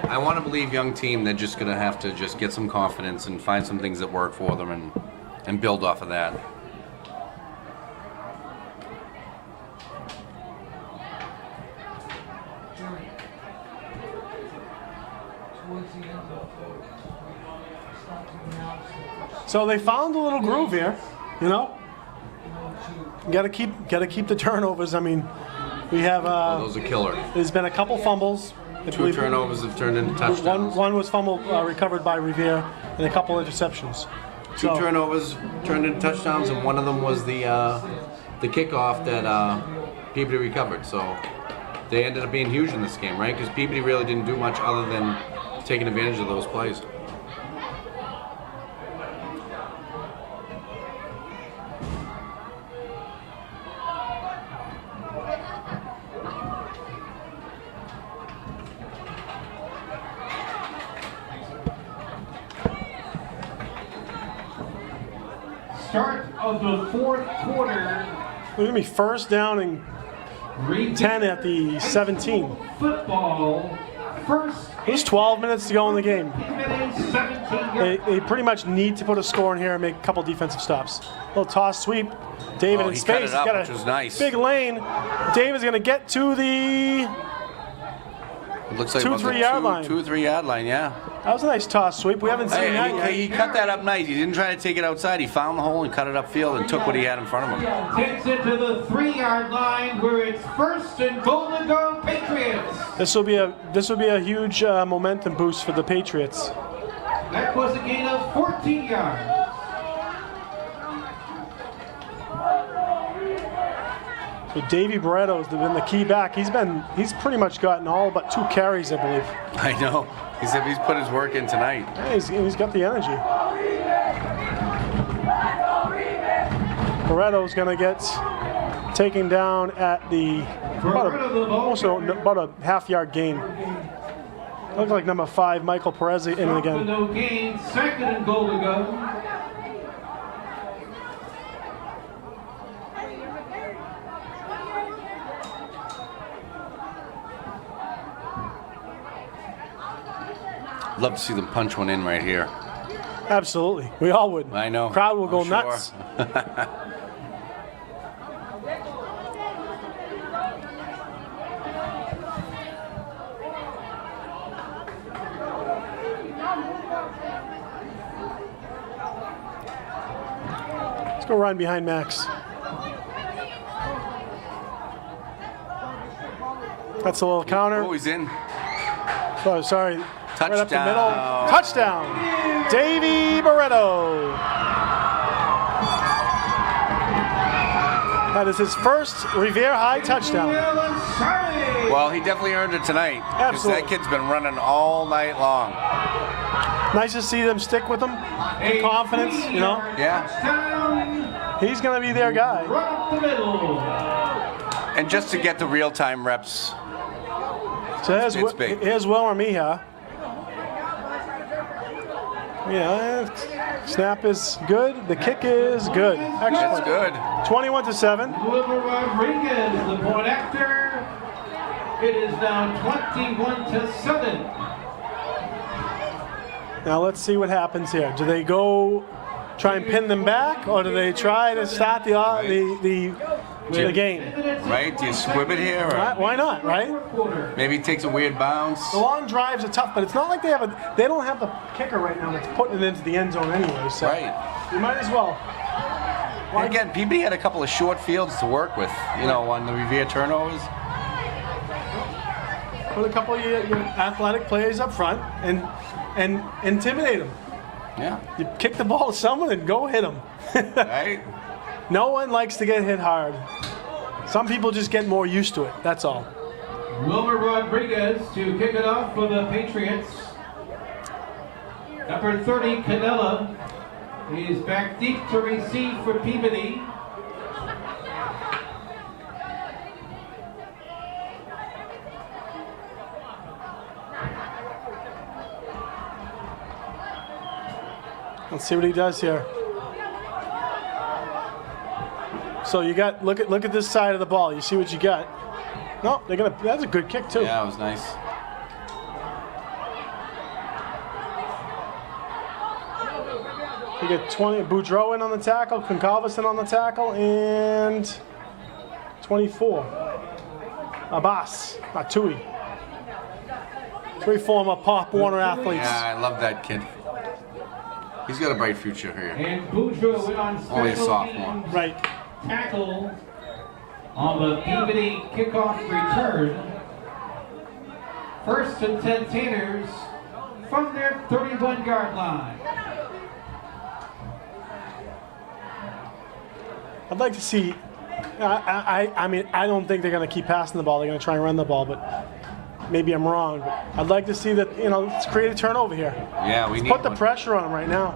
I want to believe young team, they're just going to have to just get some confidence and find some things that work for them and build off of that. So they found a little groove here, Got to keep the turnovers. I mean, we have. Those are killer. There's been a couple fumbles. I 2 believe turnovers have turned into touchdowns. One was fumbled, recovered by Revere, and a couple interceptions. 2 turnovers turned into touchdowns, and one of them was the kickoff that Peabody recovered. So they ended up being huge in this game, right? Because Peabody really didn't do much other than taking advantage of those plays. Start of the fourth quarter. We're going to be first down and 10 at the 17. Football. First. There's 12 minutes to go in the game. Peabody 17. They pretty much need to put a score in here and make a couple defensive stops. Little toss sweep. David in he space. cut it up, He's got which was nice. big lane. David's going to get to the It looks like 2 about the 3 yard line. 2 3 yard line, yeah. That was a nice toss sweep. We haven't seen that yet. He cut that up nice. He didn't try to take it outside. He found the hole and cut it upfield and took what he had in front of him. Takes it to the 3-yard line where it's first and goal to go Patriots. This will be a huge momentum boost for the Patriots. That was a gain of 14 yards. So Davey Barretto's been the key back. He's pretty much gotten all but 2 carries, I believe. I know. He said he's put his work in tonight. Yeah, he's got the energy. Barretto's going to get taken down at the about a half-yard gain. Looks like number 5, Michael Perez, in it again. No gain, second and goal to go. Love to see them punch one in right here. Absolutely. We all would. I know. Crowd will go I'm nuts. sure. go run behind Max. That's a little counter. Oh, he's in. Oh, sorry. Touchdown. Right up the middle. Touchdown. Davey Barreto. That is his first Revere High touchdown. Well, he definitely earned it tonight. Because Absolutely. that kid's been running all night long. Nice to see them stick with him. The confidence, you know. Yeah. He's going to be their guy. And just to get the real-time reps. So It's big. here's Wilmer Miha. Yeah, snap is good. The kick is good. That's good. 21-7. Wilmer Rodriguez, the point after. It is now 21-7. Now let's see what happens here. Do they go try and pin them back, or do they try to start the game? Right? Do you squib it here? Or Why not, right? maybe he takes a weird bounce? The long drives are tough, but it's not like they don't have the kicker right now that's putting it into the end zone anyway. So Right. you might as well. And again, Peabody had a couple of short fields to work with, you know, on the Revere turnovers. Put a couple of your athletic players up front and intimidate them. Yeah. You kick the ball to someone and go hit them. Right? No one likes to get hit hard. Some people just get more used to it. That's all. Wilmer Rodriguez to kick it off for the Patriots. Number 30, Canella. He's back deep to receive for Peabody. Let's see what he does here. So you got look at this side of the ball. You see what you got. No, they're gonna. That's a good kick too. Yeah, it was nice. You get 20. Boudreau in on the tackle. Concalvis in on the tackle, and 24. Abbas Matui. 3 former Pop Warner athletes. Yeah, I love that kid. He's got a bright future here. And Boudreaux went on Only a special sophomore. teams Right. tackle on the Peabody kickoff return. First and 10 Taters from their 31-yard line. I'd like to see. I mean, I don't think they're going to keep passing the ball. They're going to try and run the ball, but maybe I'm wrong. But I'd like to see that. You know, let's create a turnover here. Yeah, we need Put the one. pressure on them right now.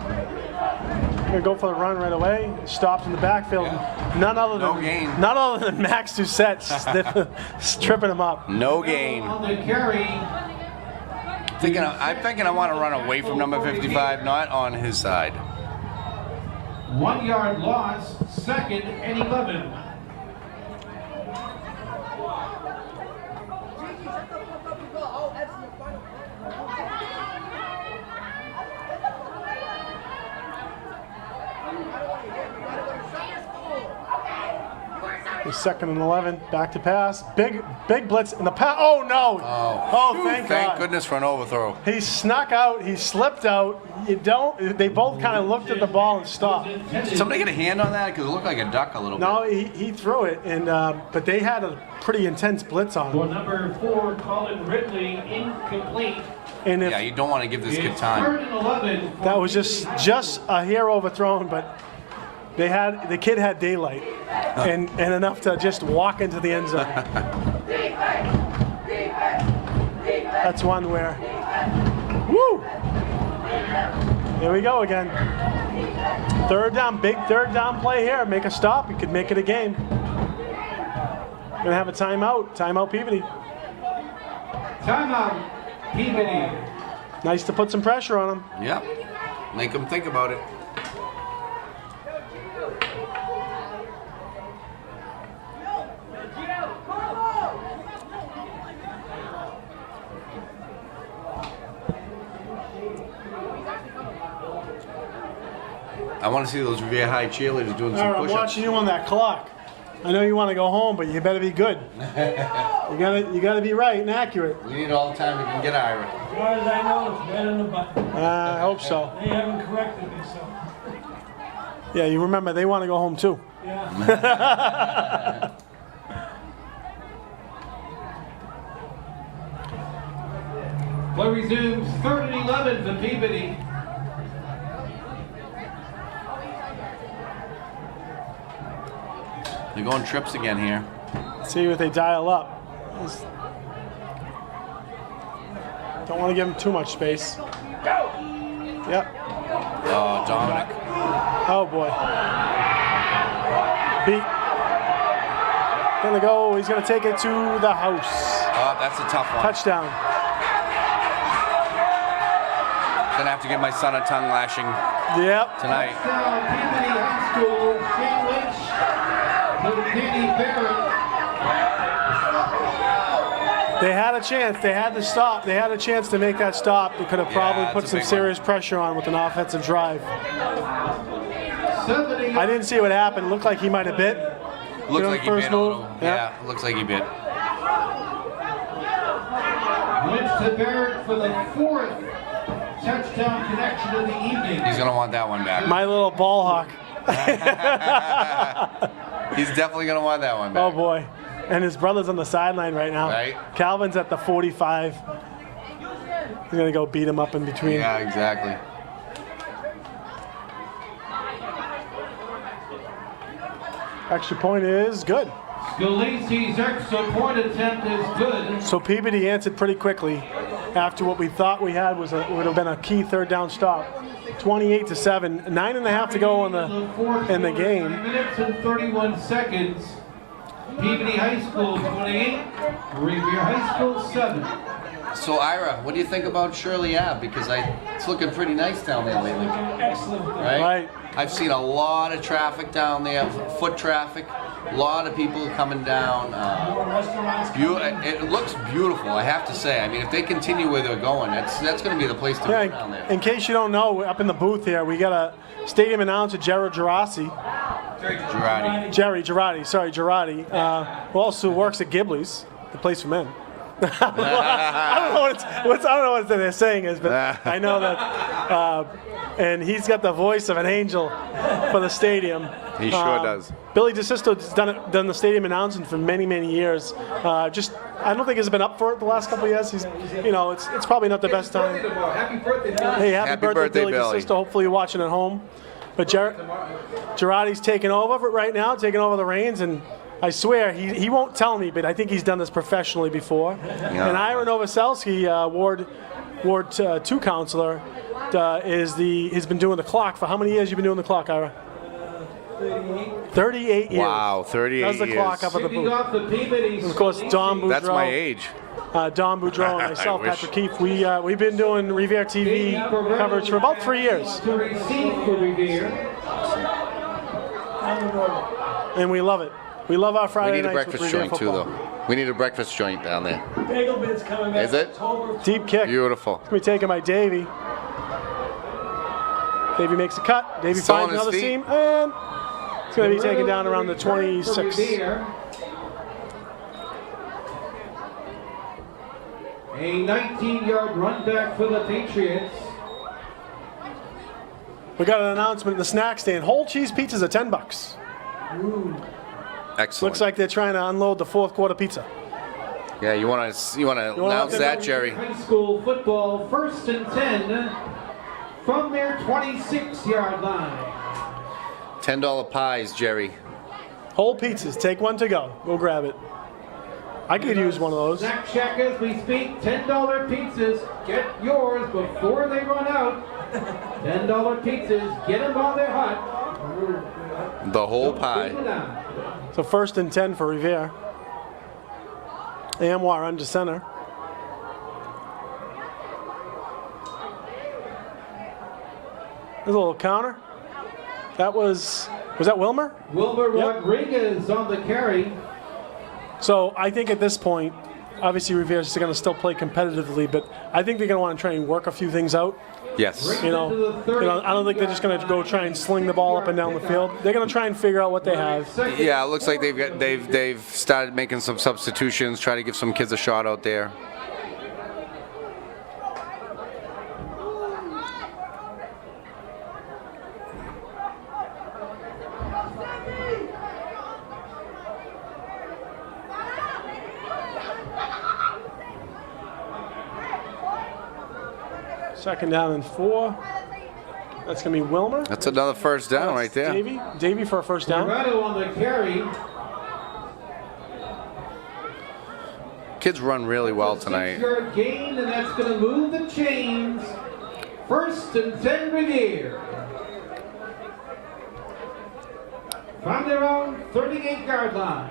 We're going to go for the run right away. Stops in the backfield. Yeah. None other No than gain. None other than Max Doucette tripping him up. No gain. On the carry, I'm thinking I want to run away from number 55, not on his side. 1 yard loss, 2nd and 11. It's 2nd and 11. Back to pass. Big blitz in the pass. Oh no! Oh, thank God. Goodness for an overthrow. He snuck out. He slipped out. You don't. They both kind of looked at the ball and stopped. Did somebody get a hand on that? Because it looked like a duck a little bit. No, he threw it, and but they had a pretty intense blitz on For him. number 4, Colin Ridley, incomplete. And if Yeah, you don't want to give this kid It's time. 3rd and 11. for that was just a hair overthrown, but the kid had daylight and enough to just walk into the end zone. That's one where, woo! Here we go again. Third down, big third down play here. Make a stop. You could make it a game. Gonna have a timeout. Timeout Peabody. Timeout, Peabody. Nice to put some pressure on him. Yep. Make him think about it. I want to see those Revere High cheerleaders doing All some right, I'm push-ups. watching you on that clock. I know you want to go home, but you better be good. You gotta be right and accurate. We need all the time we can get, Ira. As far as I know, it's right on the button. I hope so. They haven't corrected me, so. Yeah, you remember, they want to go home too. Yeah. Play resumes 3rd and 11 for Peabody. They're going trips again here. See what they dial up. Don't want to give them too much space. Yep. Oh, Dominic. Oh boy. Beat. Gonna go. He's gonna take it to the house. Oh, that's a tough one. Touchdown. Gonna have to give my son a tongue lashing Yep. tonight. Peabody High School, Shane Lynch to Danny Barrett. They had a chance. They had to stop. They had a chance to make that stop. They could have probably put some serious pressure on with an offensive drive. I didn't see what happened. It looked like he might have bit. Looked like he bit a little. Yeah, looks like he bit. Lynch to Barrett for the 4th touchdown connection of the evening. He's gonna want that one back. My little ball hawk. He's definitely gonna want that one back. Oh boy. And his brother's on the sideline right now. Right. Calvin's at the 45. He's gonna go beat him up in between. Yeah, exactly. Extra point is good. Scalisi's extra point attempt is good. So Peabody answered pretty quickly after what we thought we had would have been a key 3rd down stop. 28-7, 9.5 to go in the game. 9 minutes and 31 seconds. Peabody High School 28, Revere High School 7. So Ira, what do you think about Shirley Ave? Because it's looking pretty nice down there lately. Excellent. Right. I've seen a lot of traffic down there, foot traffic. A lot of people coming down. It looks beautiful, I have to say. I mean, if they continue where they're going, that's going to be the place to go down there. In case you don't know, up in the booth here, we got a stadium announcer, Jerry Girardi, who also works at Ghibli's, the place for men. I don't know what they're saying is, but I know that. And he's got the voice of an angel for the stadium. He sure does. Billy DeSisto's done the stadium announcing for many, many years. I don't think he's been up for it the last couple of years. He's, it's probably not the best time. Happy birthday, Billy. Hey, happy birthday, Billy DeSisto. Hopefully you're watching at home. But Girardi's taking over right now, taking over the reins, and I swear he won't tell me, but I think he's done this professionally before. Yeah. And Ira Novoselsky, Ward 2 counselor, he's been doing the clock for how many years? You've been doing the clock, Ira? 38 years. Wow, 38 years. That's the clock up at the booth. And of course, Don Boudreau. That's my age. Don Boudreau and myself, Patrick Keefe, we've been doing Revere TV coverage for about 3 years. To receive for Revere. And we love it. We love our Friday nights. We need a breakfast joint too, though. We need a breakfast joint down there. Bagel Bit's coming back. Is it? Deep kick. Beautiful. It's going to be taken by Davey. Davey makes a cut. Davey Still finds on his another feet. seam, and it's going to be taken down around the 26. A 19-yard run back for the Patriots. We got an announcement in the snack stand. Whole cheese pizzas are $10. Excellent. Looks like they're trying to unload the 4th quarter pizza. Yeah, you want to announce that, Jerry? High school football, 1st and 10 from their 26-yard line. $10 pies, Jerry. Whole pizzas. Take one to go. Go grab it. I could use one of those. Snack Shack as we speak. $10 pizzas. Get yours before they run out. $10 pizzas. Get them while they're hot. The whole pie. So 1st and 10 for Revere. Amwar under center. There's a little counter. Was that Wilmer? Wilmer Yep. Rodriguez on the carry. So I think at this point, obviously Revere's going to still play competitively, but I think they're going to want to try and work a few things out. Yes. I don't think they're just going to go try and sling the ball up and down the field. They're going to try and figure out what they have. Yeah, it looks like they've started making some substitutions, try to give some kids a shot out there. Second down and 4. That's going to be Wilmer. That's another first down right there. Davey for a first down. Colorado on the carry. Kids run really well tonight. 6-yard gain, and that's going to move the chains. First and 10 Revere. From their own 38-yard line.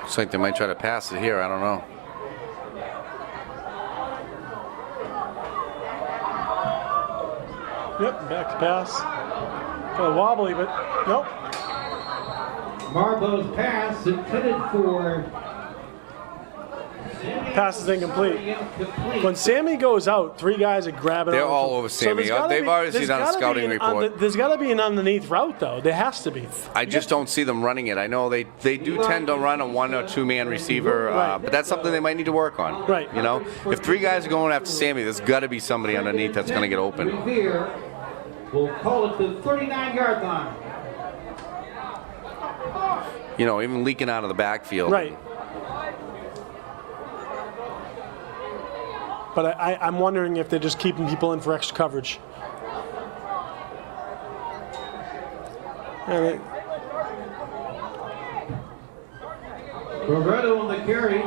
Looks like they might try to pass it here. I don't know. Yep, back to pass. Kind of wobbly, but nope. Marbo's pass intended for Pass is incomplete. When Sammy goes out, 3 guys are grabbing. They're all over Sammy. They've already done a scouting report. There's got to be an underneath route, though. There has to be. I just don't see them running it. I know they do tend to run a 1 or 2 man receiver, but that's something they might need to work on. Right. You know, if 3 guys are going after Sammy, there's got to be somebody underneath that's going to get open. Revere will call it the 39-yard line. You know, even leaking out of the backfield. Right. But I'm wondering if they're just keeping people in for extra coverage. Roberto on the carry.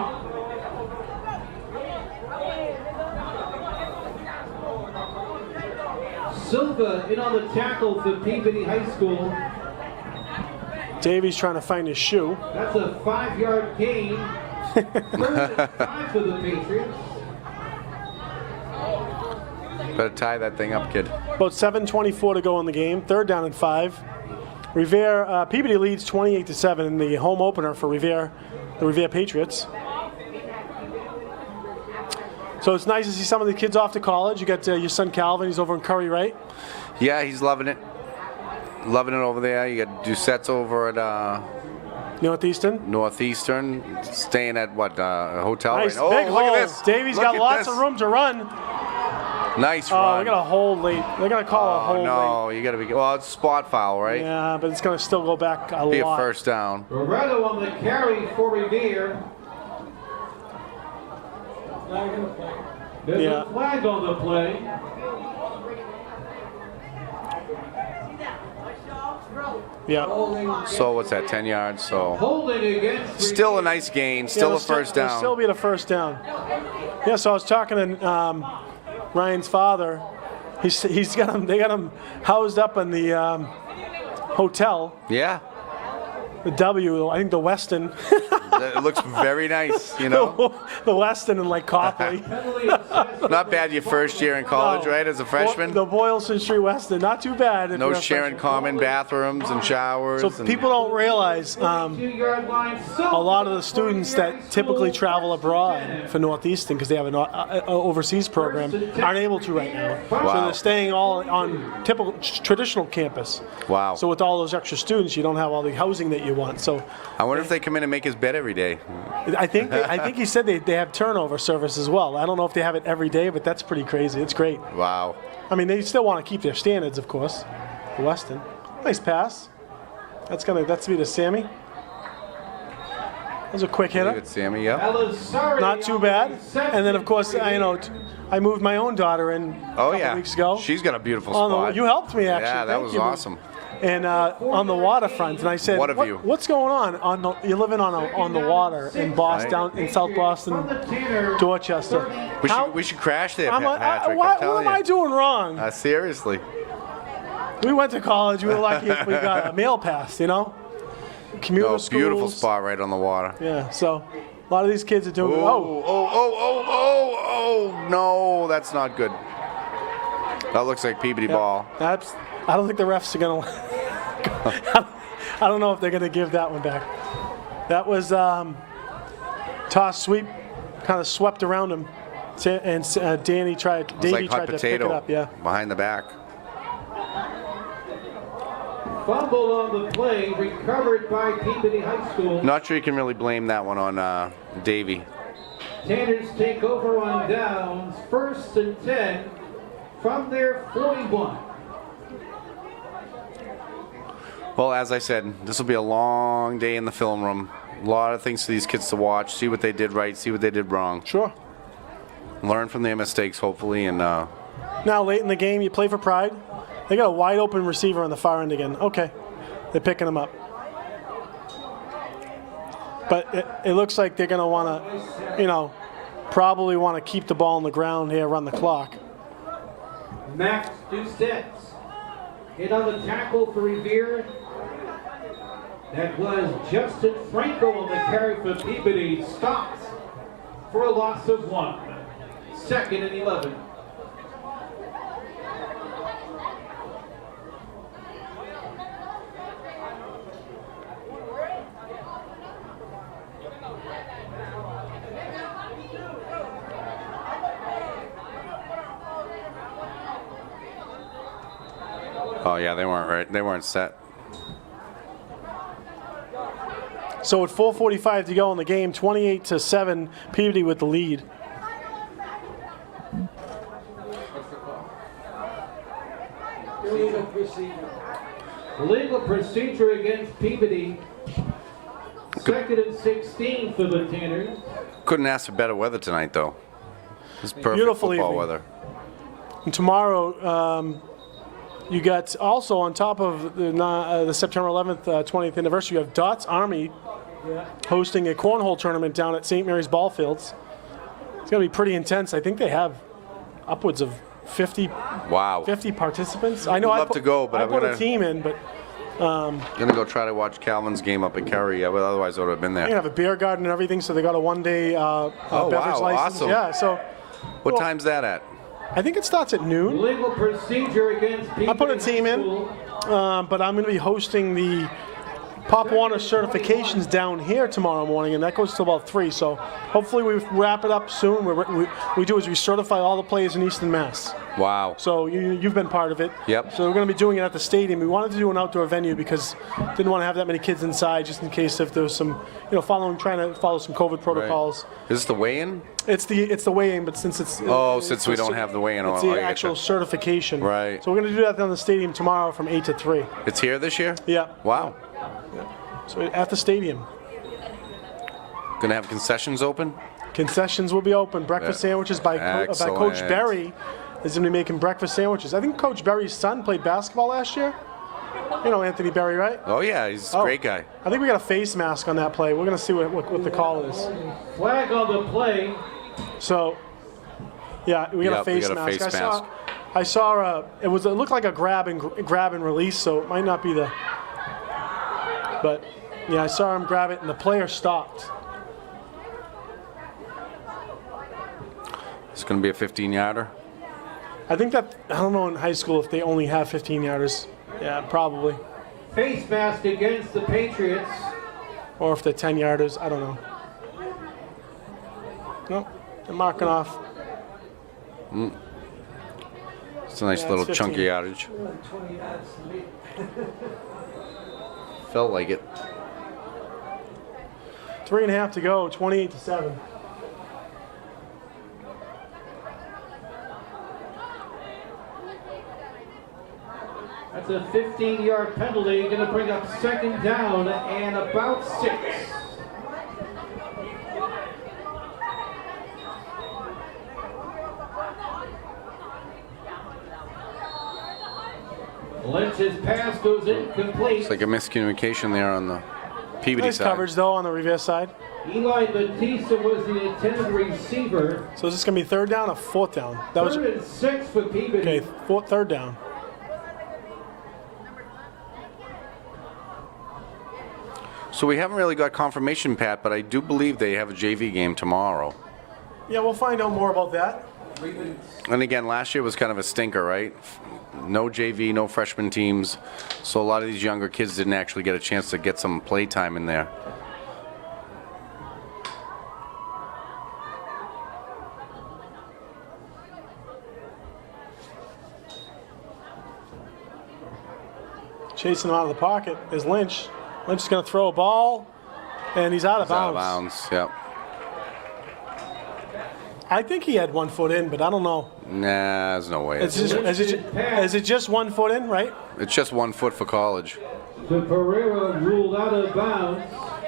Silva in on the tackle for Peabody High School. Davey's trying to find his shoe. That's a 5-yard gain. Third and 5 for the Patriots. Better tie that thing up, kid. About 7:24 to go in the game. 3rd down and 5. Revere, Peabody leads 28-7 in the home opener for Revere, the Revere Patriots. So it's nice to see some of the kids off to college. You got your son Calvin. He's over in Curry, right? Yeah, he's loving it. Loving it over there. You got Doucette's over at Northeastern, staying at what, a hotel? Nice, right? big Oh, look hole. at this. Davy's Look got at lots this. of room to run. Nice Oh, run. they got a hold late. They're going to call a hold no, you got to be. Well, it's spot foul, right? Yeah, but it's going to still go back a Be lot. a first down. Roberto on the carry for Revere. There's a flag on the play. Yeah. So what's that, 10 yards? So Holding against still a nice gain, still a first down. It'll still be the first down. Yeah, so I was talking to Ryan's father. He's got him. They got him housed up in the hotel. Yeah. The W, I think the Westin. It looks very nice, you know. The Westin in like Copley. Not bad your first year in college, right, as a freshman? The Boylston Street Westin, not too bad. If No you're a sharing freshman. common bathrooms and showers. So and people don't realize a lot of the students that typically travel abroad for Northeastern because they have an overseas program aren't able to right now. So Wow. they're staying all on typical traditional campus. Wow. So with all those extra students, you don't have all the housing that you want. So I wonder if they come in and make his bed every day. I think he said they have turnover service as well. I don't know if they have it every day, but that's pretty crazy. It's great. Wow. I mean, they still want to keep their standards, of course. The Weston. Nice pass. That's be to Sammy. That was a quick hitter. Good, Sammy. Yep. Not too bad. And then, of course, I moved my own daughter in a couple weeks ago. She's got a beautiful spot. You helped me, actually. Yeah, that Thank was you. awesome. And on the waterfront, and I said, What a view. "What's going on? You're living on the water in Boston, down in South Boston, Dorchester. We should crash there, I'm like, Patrick. what I'm telling am I you. doing wrong? Seriously. We went to college. We were lucky if we got a mail pass, Commuter No, schools. beautiful spot right on the water. Yeah, so a lot of these kids are doing. Oh, no, that's not good. That looks like Peabody ball. I don't think the refs are gonna. I don't know if they're gonna give that one back. That was toss sweep, kind of swept around him, and Davey tried to pick it up. Yeah. Behind the back. Fumble on the play, recovered by Peabody High School. Not sure you can really blame that one on Davey. Tanners take over on downs, 1st and 10 from their 41. Well, as I said, this will be a long day in the film room. A lot of things for these kids to watch, see what they did right, see what they did wrong. Sure. Learn from their mistakes, hopefully, and Now, late in the game, you play for pride. They got a wide open receiver on the far end again. Okay. They're picking him up. But it looks like they're going to want to, probably want to keep the ball on the ground here, run the clock. Max Doucette hit on the tackle for Revere. That was Justin Franco on the carry for Peabody. Stopped for a loss of 1. 2nd and 11. oh yeah, they weren't right. They weren't set. So with 4:45 to go in the game, 28-7, Peabody with the lead. Legal procedure against Peabody. 2nd and 16 for the Tanners. Couldn't ask for better weather tonight, though. It's perfect Beautiful football evening. weather. And tomorrow, you got also on top of the September 11th, 20th anniversary, you have Dots Army hosting a cornhole tournament down at St. Mary's Ball Fields. It's going to be pretty intense. I think they have upwards of 50 Wow. 50 participants. I know I'd I love put, to go, but I I'm put gonna- a team in, but Gonna go try to watch Calvin's game up at Kerry. Otherwise, I would have been they there. have a beer garden and everything, so they got a one-day beverage wow, license. awesome. Yeah, so What time's that at? I think it starts at noon. Legal procedure against Peabody. I put a team in, but I'm going to be hosting the Pop Warner certifications down here tomorrow morning, and that goes to about 3. So hopefully we wrap it up soon. We do is we certify all the players in Eastern Mass. Wow. So you've been part of it. Yep. So we're going to be doing it at the stadium. We wanted to do an outdoor venue because didn't want to have that many kids inside, just in case if there was some, trying to follow some COVID protocols. Is this the weigh-in? It's the weigh-in, but since it's Since we don't have the weigh-in, it's I the get actual you. certification. Right. So we're going to do that down the stadium tomorrow from 8 to 3. It's here this year? Yeah. Wow. So at the stadium. Gonna have concessions open? Concessions will be open. Breakfast Yeah. sandwiches by Coach Excellent. Berry is going to be making breakfast sandwiches. I think Coach Berry's son played basketball last year. You know Anthony Berry, right? Oh yeah, he's a great guy. I think we got a face mask on that play. We're going to see what the call is. Flag on the play. So, yeah, we got Yep, a face we got a mask. face mask. I saw it looked like a grab and release, so it might not be the. But yeah, I saw him grab it, and the player stopped. It's gonna be a 15-yarder. I think that I don't know in high school if they only have 15-yarders. Yeah, probably. Face mask against the Patriots. Or if they're 10-yarders, I don't know. Nope, they're marking off. It's a nice Yeah, little it's chunky 15. yardage. Felt like it. 3.5 to go, 28-7. That's a 15-yard penalty. Going to bring up 2nd down and about 6. Lynch's pass goes incomplete. It's like a miscommunication there on the Peabody Nice side. coverage though on the Revere side. Eli Batista was the intended receiver. So is this gonna be 3rd down or 4th down? That was 3rd and 6 for Peabody. okay. 3rd down. So we haven't really got confirmation, Pat, but I do believe they have a JV game tomorrow. Yeah, we'll find out more about that. And again, last year was kind of a stinker, right? No JV, no freshman teams. So a lot of these younger kids didn't actually get a chance to get some play time in there. Chasing him out of the pocket is Lynch. Lynch is gonna throw a ball, and he's out of It's out bounds. of bounds, yep. I think he had 1 foot in, but I don't know. Nah, there's no way. Is it just 1 foot in, right? It's just 1 foot for college. The Pereira ruled out of bounds.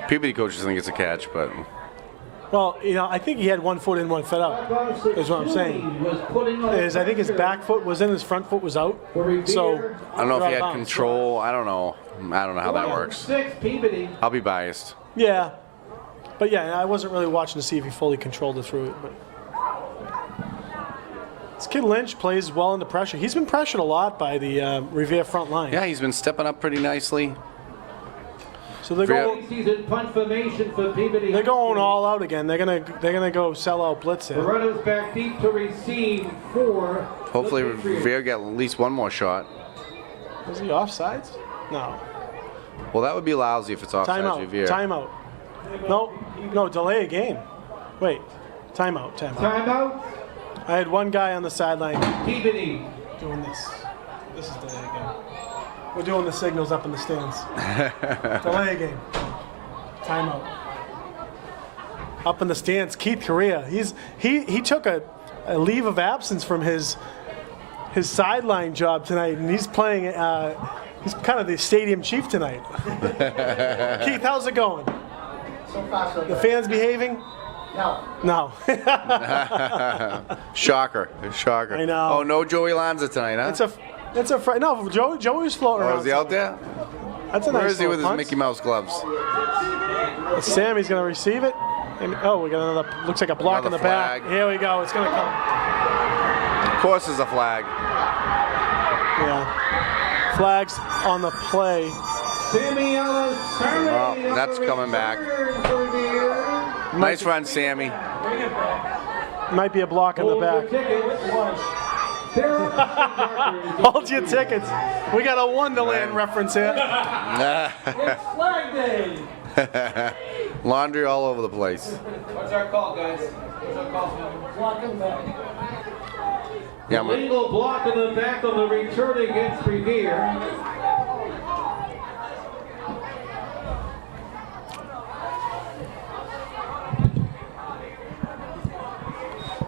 Peabody coaches think it's a catch, but Well, you know, I think he had 1 foot in, 1 foot out. Is what I'm saying. I think his back foot was in, his front foot was out. So I don't know if they're he out had of bounds. control. I don't know. I don't know how that works. 6 Peabody. I'll be biased. Yeah, but yeah, I wasn't really watching to see if he fully controlled it through it. But this kid Lynch plays well under pressure. He's been pressured a lot by the Revere front line. Yeah, he's been stepping up pretty nicely. So they're going. Season punt formation for Peabody. They're going all out again. They're gonna go sell out blitz here. Beretto's back deep to receive for. Hopefully Revere get at least one more shot. Was he offsides? No. Well, that would be lousy if it's offside Timeout. Revere. Timeout. No, delay a game. Wait. Timeout. Timeout. I had one guy on the sideline Peabody. doing this. This is delay a game. We're doing the signals up in the stands. Delay a game. Timeout. Up in the stands, Keith Correa. He took a leave of absence from his sideline job tonight, and he's playing. He's kind of the stadium chief tonight. Keith, how's it going? So far, so The good. fans behaving? No. No. Shocker. I know. Oh, no Joey Lanza tonight, huh? No, Joey's floating around. Is he out there? That's a Where nice is he with his little Mickey Mouse gloves? punt. Sammy's going to receive it. And, we got another, looks like a block Another in the back. flag. Here we go. It's going to come. Of course there's a flag. Yeah. Flags on the play. Sammy Ellis. Well, that's coming back. Nice run, Sammy. Might be a block in the back. Hold your tickets. We got a Wonderland reference here. Flag day. Laundry all over the place. What's our call, guys? What's our call? Block in the back. Yeah, but Legal block in the back on the return against Revere.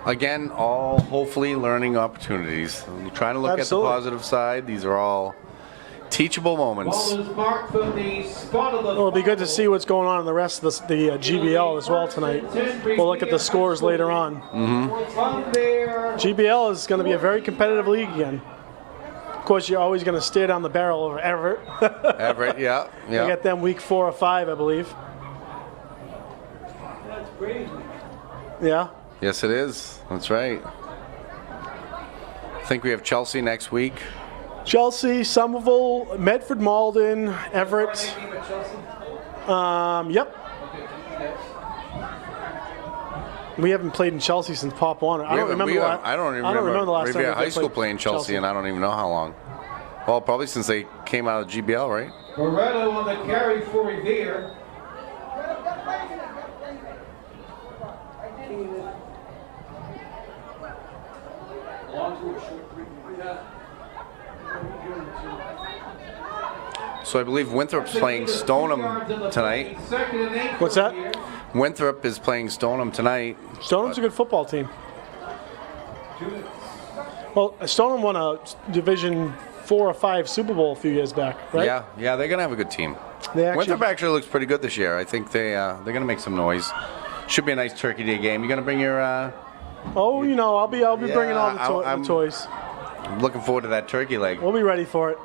again, all hopefully learning opportunities. I'm trying to look Absolutely. at the positive side. These are all teachable moments. Ball is marked from the spot of the It'll be good to see what's going on in the rest of the GBL as well tonight. We'll look at the scores later on. From there. GBL is going to be a very competitive league again. Of course, you're always going to stare down the barrel of Everett. Everett, yeah, We yeah. got them week 4 or 5, I believe. That's crazy. Yeah. Yes, it is. That's right. I think we have Chelsea next week. Chelsea, Somerville, Medford, Malden, Everett. Yep. We haven't played in Chelsea since Pop Warner. I don't remember. I don't even remember the last time Revere we High played School playing Chelsea, and I don't even know how long. Well, probably since they came out of GBL, right? Beretto on the carry for Revere. So I believe Winthrop's playing Stoneham tonight. What's that? Winthrop is playing Stoneham tonight. Stoneham's a good football team. Well, Stoneham won a Division 4 or 5 Super Bowl a few years back, right? Yeah, they're gonna have a good team. They actually, Winthrop actually looks pretty good this year. I think they're gonna make some noise. Should be a nice Turkey Day game. You gonna bring your? oh, you know, I'll be bringing all the I'm- toys. I'm looking forward to that turkey leg. We'll be ready for it.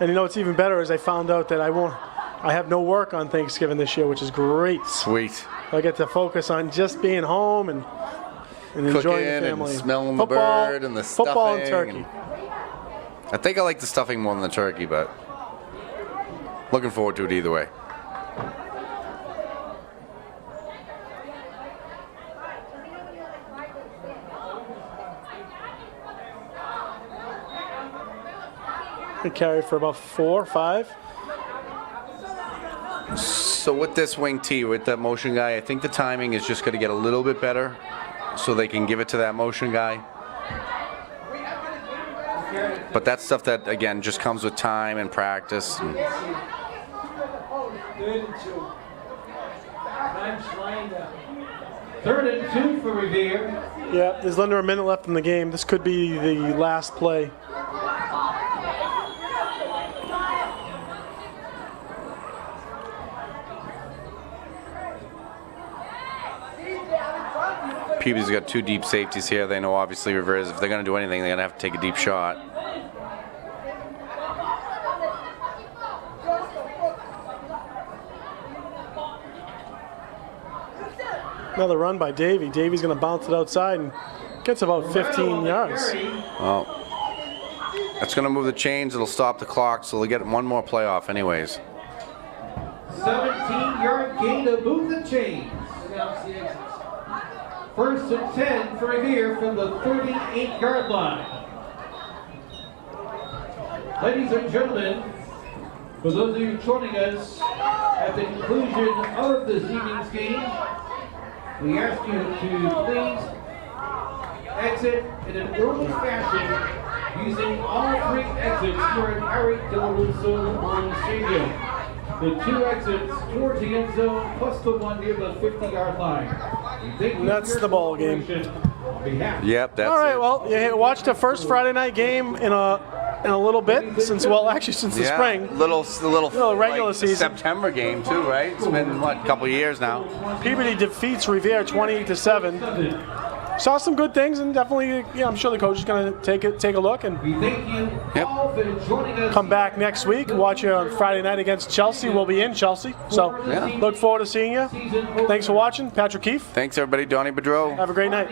And you know what's even better is I found out that I have no work on Thanksgiving this year, which is great. Sweet. I get to focus on just being home and enjoying Cooking the and family. smelling the bird and the Football and stuffing turkey. I think I like the stuffing more than the turkey, but looking forward to it either way. They carry for about 4 or 5. So with this wing tee, with that motion guy, I think the timing is just going to get a little bit better so they can give it to that motion guy. But that's stuff that, again, just comes with time and practice. 3rd and 2 for Revere. Yeah, there's under a minute left in the game. This could be the last play. Peabody's got 2 deep safeties here. They know obviously Revere's, if they're going to do anything, they're going to have to take a deep shot. Another run by Davey. Davey's going to bounce it outside and gets about 15 yards. Well, that's going to move the chains. It'll stop the clock, so they'll get one more playoff anyways. 17-yard gain to move the chains. 1st and 10 for Revere from the 38-yard line. Ladies and gentlemen, for those of you joining us at the conclusion of this evening's game, we ask you to please exit in an orderly fashion using all 3 exits for an Eric Delarusso Memorial Stadium. The 2 exits towards the end zone plus the one near the 50-yard line. And that's the ball game. Yep, that's all right, it. well, you watched the first Friday night game in a little bit since, well, actually since the spring. Little regular like season. September game too, right? It's been what, a couple of years now. Peabody defeats Revere 28-7. Saw some good things, and definitely, yeah, I'm sure the coach is going to take a look and come back next week. Watch you on Friday night against Chelsea. We'll be in Chelsea, so look forward to seeing you. Thanks for watching. Patrick Keefe. Thanks everybody. Donnie Bedreau. Have a great night.